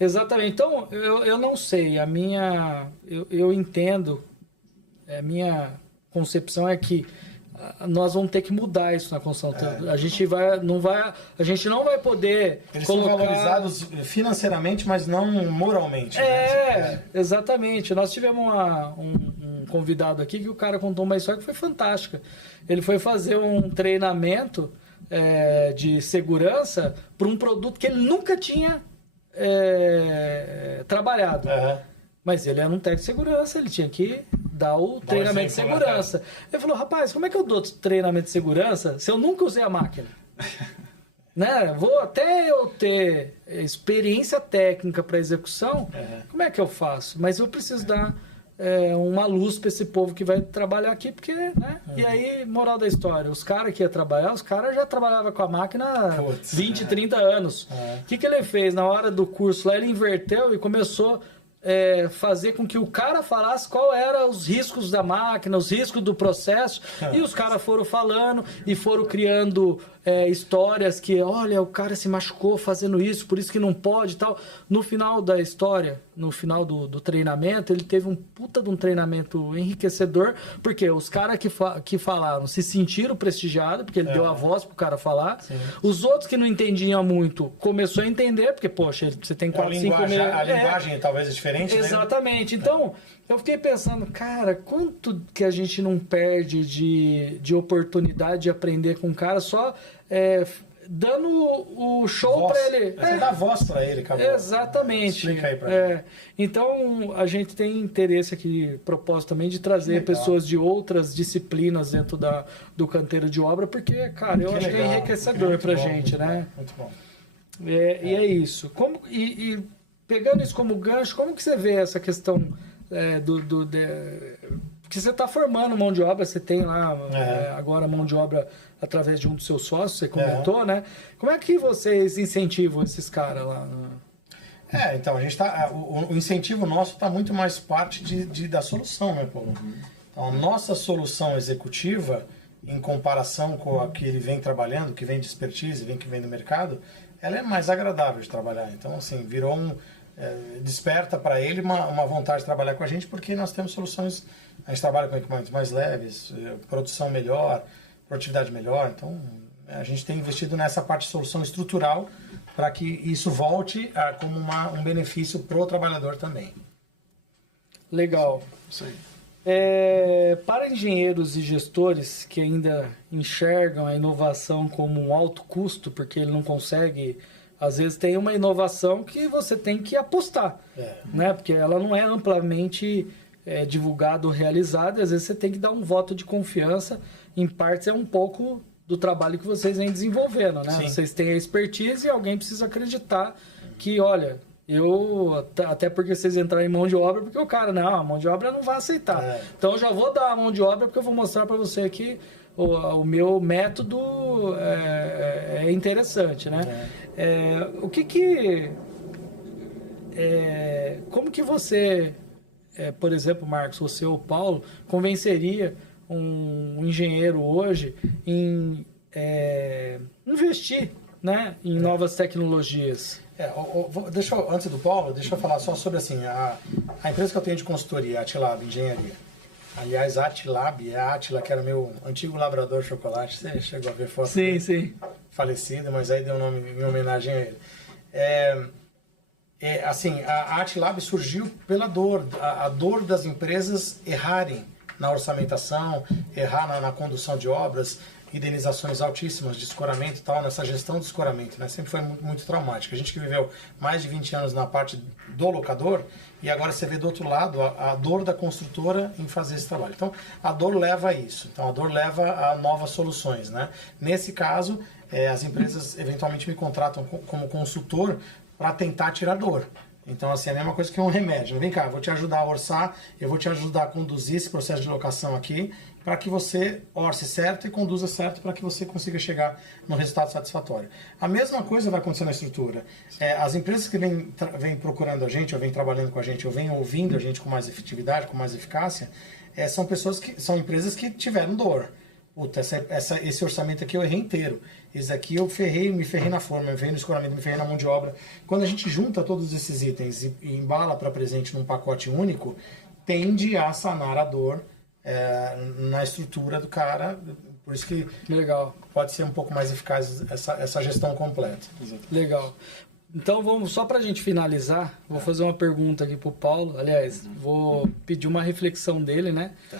Exatamente. Então, eu não sei, eu entendo, a minha concepção é que nós vamos ter que mudar isso na construção. A gente não vai poder Eles colocar... são valorizados financeiramente, mas não moralmente. Exatamente. Nós tivemos um convidado aqui que o cara contou uma história que foi fantástica. Ele foi fazer um treinamento de segurança para um produto que ele nunca tinha trabalhado. Mas ele era um técnico de segurança, ele tinha que dar o treinamento de segurança. Ele falou, rapaz, como é que eu dou treinamento de segurança se eu nunca usei a máquina? Né? Até eu ter experiência técnica para execução, como é que eu faço? Mas eu preciso dar uma luz para esse povo que vai trabalhar aqui, porque, né? E aí, moral da história, os caras que iam trabalhar, os caras já trabalhavam com a máquina há 20, 30 anos. O que ele fez? Na hora do curso lá, ele inverteu e começou fazer com que o cara falasse qual eram os riscos da máquina, os riscos do processo, e os caras foram falando e foram criando histórias que, olha, o cara se machucou fazendo isso, por isso que não pode e tal. No final da história, no final do treinamento, ele teve um puta de um treinamento enriquecedor, porque os caras que falaram se sentiram prestigiados, porque ele deu a voz pro cara falar. Sim. Os outros que não entendiam muito, começou a entender, porque, poxa, você tem 4, 5 meses... A linguagem talvez é diferente, exatamente. Né? Então, eu fiquei pensando, cara, quanto que a gente não perde de oportunidade de aprender com o cara só dando o show para ele. Você dá voz para ele, acabou. Exatamente. Explica aí pra gente. Então, a gente tem interesse aqui, propósito também, de trazer pessoas de outras disciplinas dentro do canteiro de obra, porque, cara, eu acho que é enriquecedor pra gente, né? Muito bom. E é isso. Pegando isso como gancho, como que você vê essa questão que você está formando mão de obra, você tem lá agora mão de obra através de um dos seus sócios, você comentou, né? Como é que vocês incentivam esses caras lá? Então, a gente o incentivo nosso está muito mais parte da solução, né, Paulo? Então, a nossa solução executiva, em comparação com a que ele vem trabalhando, que vem de expertise, que vem do mercado, ela é mais agradável de trabalhar. Então, assim, virou desperta para ele uma vontade de trabalhar com a gente, porque nós temos soluções, a gente trabalha com equipamentos mais leves, produção melhor, produtividade melhor, então a gente tem investido nessa parte de solução estrutural para que isso volte como um benefício para o trabalhador também. Legal. Isso aí. Para engenheiros e gestores que ainda enxergam a inovação como um alto custo, porque ele não consegue... Às vezes tem uma inovação que você tem que apostar, né? Porque ela não é amplamente divulgada ou realizada, e às vezes você tem que dar um voto de confiança. Em partes é um pouco do trabalho que vocês vêm desenvolvendo, né? Sim. Vocês têm a expertise e alguém precisa acreditar que, olha, até porque vocês entraram em mão de obra, porque o cara, a mão de obra não vai aceitar. Então eu já vou dar a mão de obra porque eu vou mostrar para você que o meu método é interessante, né? Como que você, por exemplo, Marcos, você ou Paulo, convenceria um engenheiro hoje em investir, né, em novas tecnologias? Antes do Paulo, deixa eu falar só sobre assim, a empresa que eu tenho de consultoria, a Atilab Engenharia. Aliás, a Atilab é a Atila, que era meu antigo labrador chocolate. Você chegou a ver foto? Sim, sim. falecido, mas aí deu o nome em homenagem a ele. Assim, a Artlab surgiu pela dor, a dor das empresas errarem na orçamentação, errar na condução de obras, indenizações altíssimas de escoramento e tal, nessa gestão de escoramento, né? Sempre foi muito traumática. A gente que viveu mais de 20 anos na parte do locador, e agora você vê do outro lado a dor da construtora em fazer esse trabalho. Então, a dor leva a isso. Então, a dor leva a novas soluções, né? Nesse caso, as empresas eventualmente me contratam como consultor para tentar tirar dor. Então, assim, é a mesma coisa que um remédio. Vem cá, eu vou te ajudar a orçar, eu vou te ajudar a conduzir esse processo de locação aqui, para que você orce certo e conduza certo para que você consiga chegar no resultado satisfatório. A mesma coisa vai acontecer na estrutura. As empresas que vêm procurando a gente, ou vêm trabalhando com a gente, ou vêm ouvindo a gente com mais efetividade, com mais eficácia, são empresas que tiveram dor. Puta, esse orçamento aqui eu errei inteiro. Esse aqui eu me ferrei na forma, me ferrei no escoramento, me ferrei na mão de obra. Quando a gente junta todos esses itens e embala para presente num pacote único, tende a sanar a dor na estrutura do cara. Por isso que legal, pode ser um pouco mais eficaz essa gestão completa. Legal. Então, vamos só para a gente finalizar, vou fazer uma pergunta aqui para o Paulo. Aliás, vou pedir uma reflexão dele, né? Tá.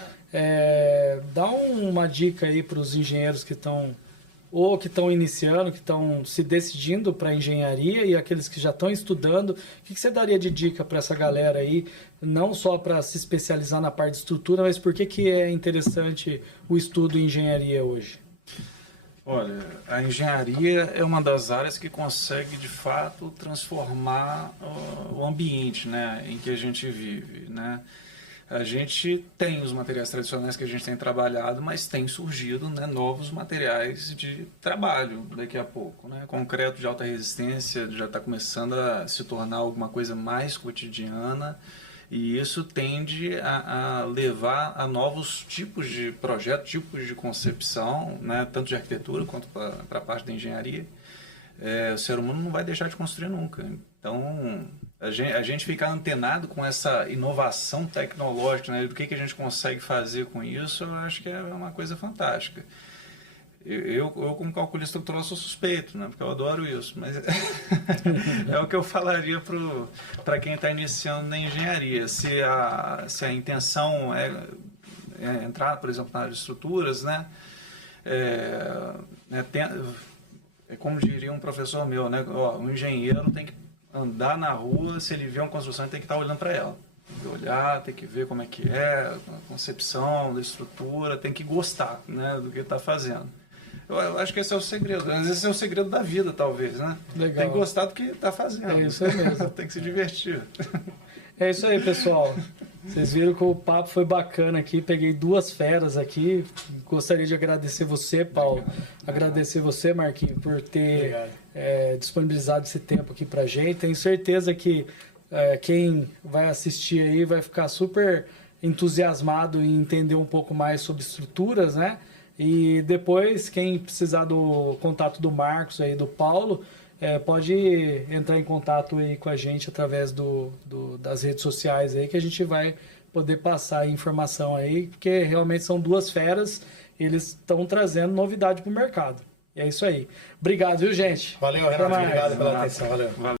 Dá uma dica aí para os engenheiros que estão iniciando, que estão se decidindo para engenharia e aqueles que já estão estudando. O que você daria de dica para essa galera aí, não só para se especializar na parte de estrutura, mas por que é interessante o estudo em engenharia hoje? Olha, a engenharia é uma das áreas que consegue, de fato, transformar o ambiente, né, em que a gente vive, né? A gente tem os materiais tradicionais que a gente tem trabalhado, mas tem surgido, né, novos materiais de trabalho daqui a pouco, né? Concreto de alta resistência já está começando a se tornar alguma coisa mais cotidiana, e isso tende a levar a novos tipos de projetos, tipos de concepção, né, tanto de arquitetura quanto para a parte da engenharia. O ser humano não vai deixar de construir nunca. Então, a gente ficar antenado com essa inovação tecnológica, né, do que a gente consegue fazer com isso, eu acho que é uma coisa fantástica. Eu como calculista estrutural, sou suspeito, né, porque eu adoro isso, mas é o que eu falaria para quem está iniciando na engenharia. Se a intenção é entrar, por exemplo, na área de estruturas, né, como diria um professor meu, né, um engenheiro tem que andar na rua, se ele vê uma construção, ele tem que estar olhando para ela. Tem que olhar, tem que ver como é que é, a concepção da estrutura, tem que gostar, né, do que está fazendo. Eu acho que esse é o segredo. Esse é o segredo da vida, talvez, né? Legal. Tem que gostar do que está fazendo. É isso aí mesmo. Tem que se divertir. É isso aí, pessoal. Vocês viram que o papo foi bacana aqui. Peguei duas feras aqui. Gostaria de agradecer você, Paulo. Agradecer você, Marquinhos, por ter disponibilizado esse tempo aqui pra gente. Tenho certeza que quem vai assistir aí vai ficar super entusiasmado em entender um pouco mais sobre estruturas, né? E depois, quem precisar do contato do Marcos aí, do Paulo, pode entrar em contato aí com a gente através das redes sociais aí, que a gente vai poder passar a informação aí, porque realmente são duas feras, eles estão trazendo novidade para o mercado. E é isso aí. Obrigado, viu, gente? Valeu, Renato. Obrigado pela atenção. Valeu.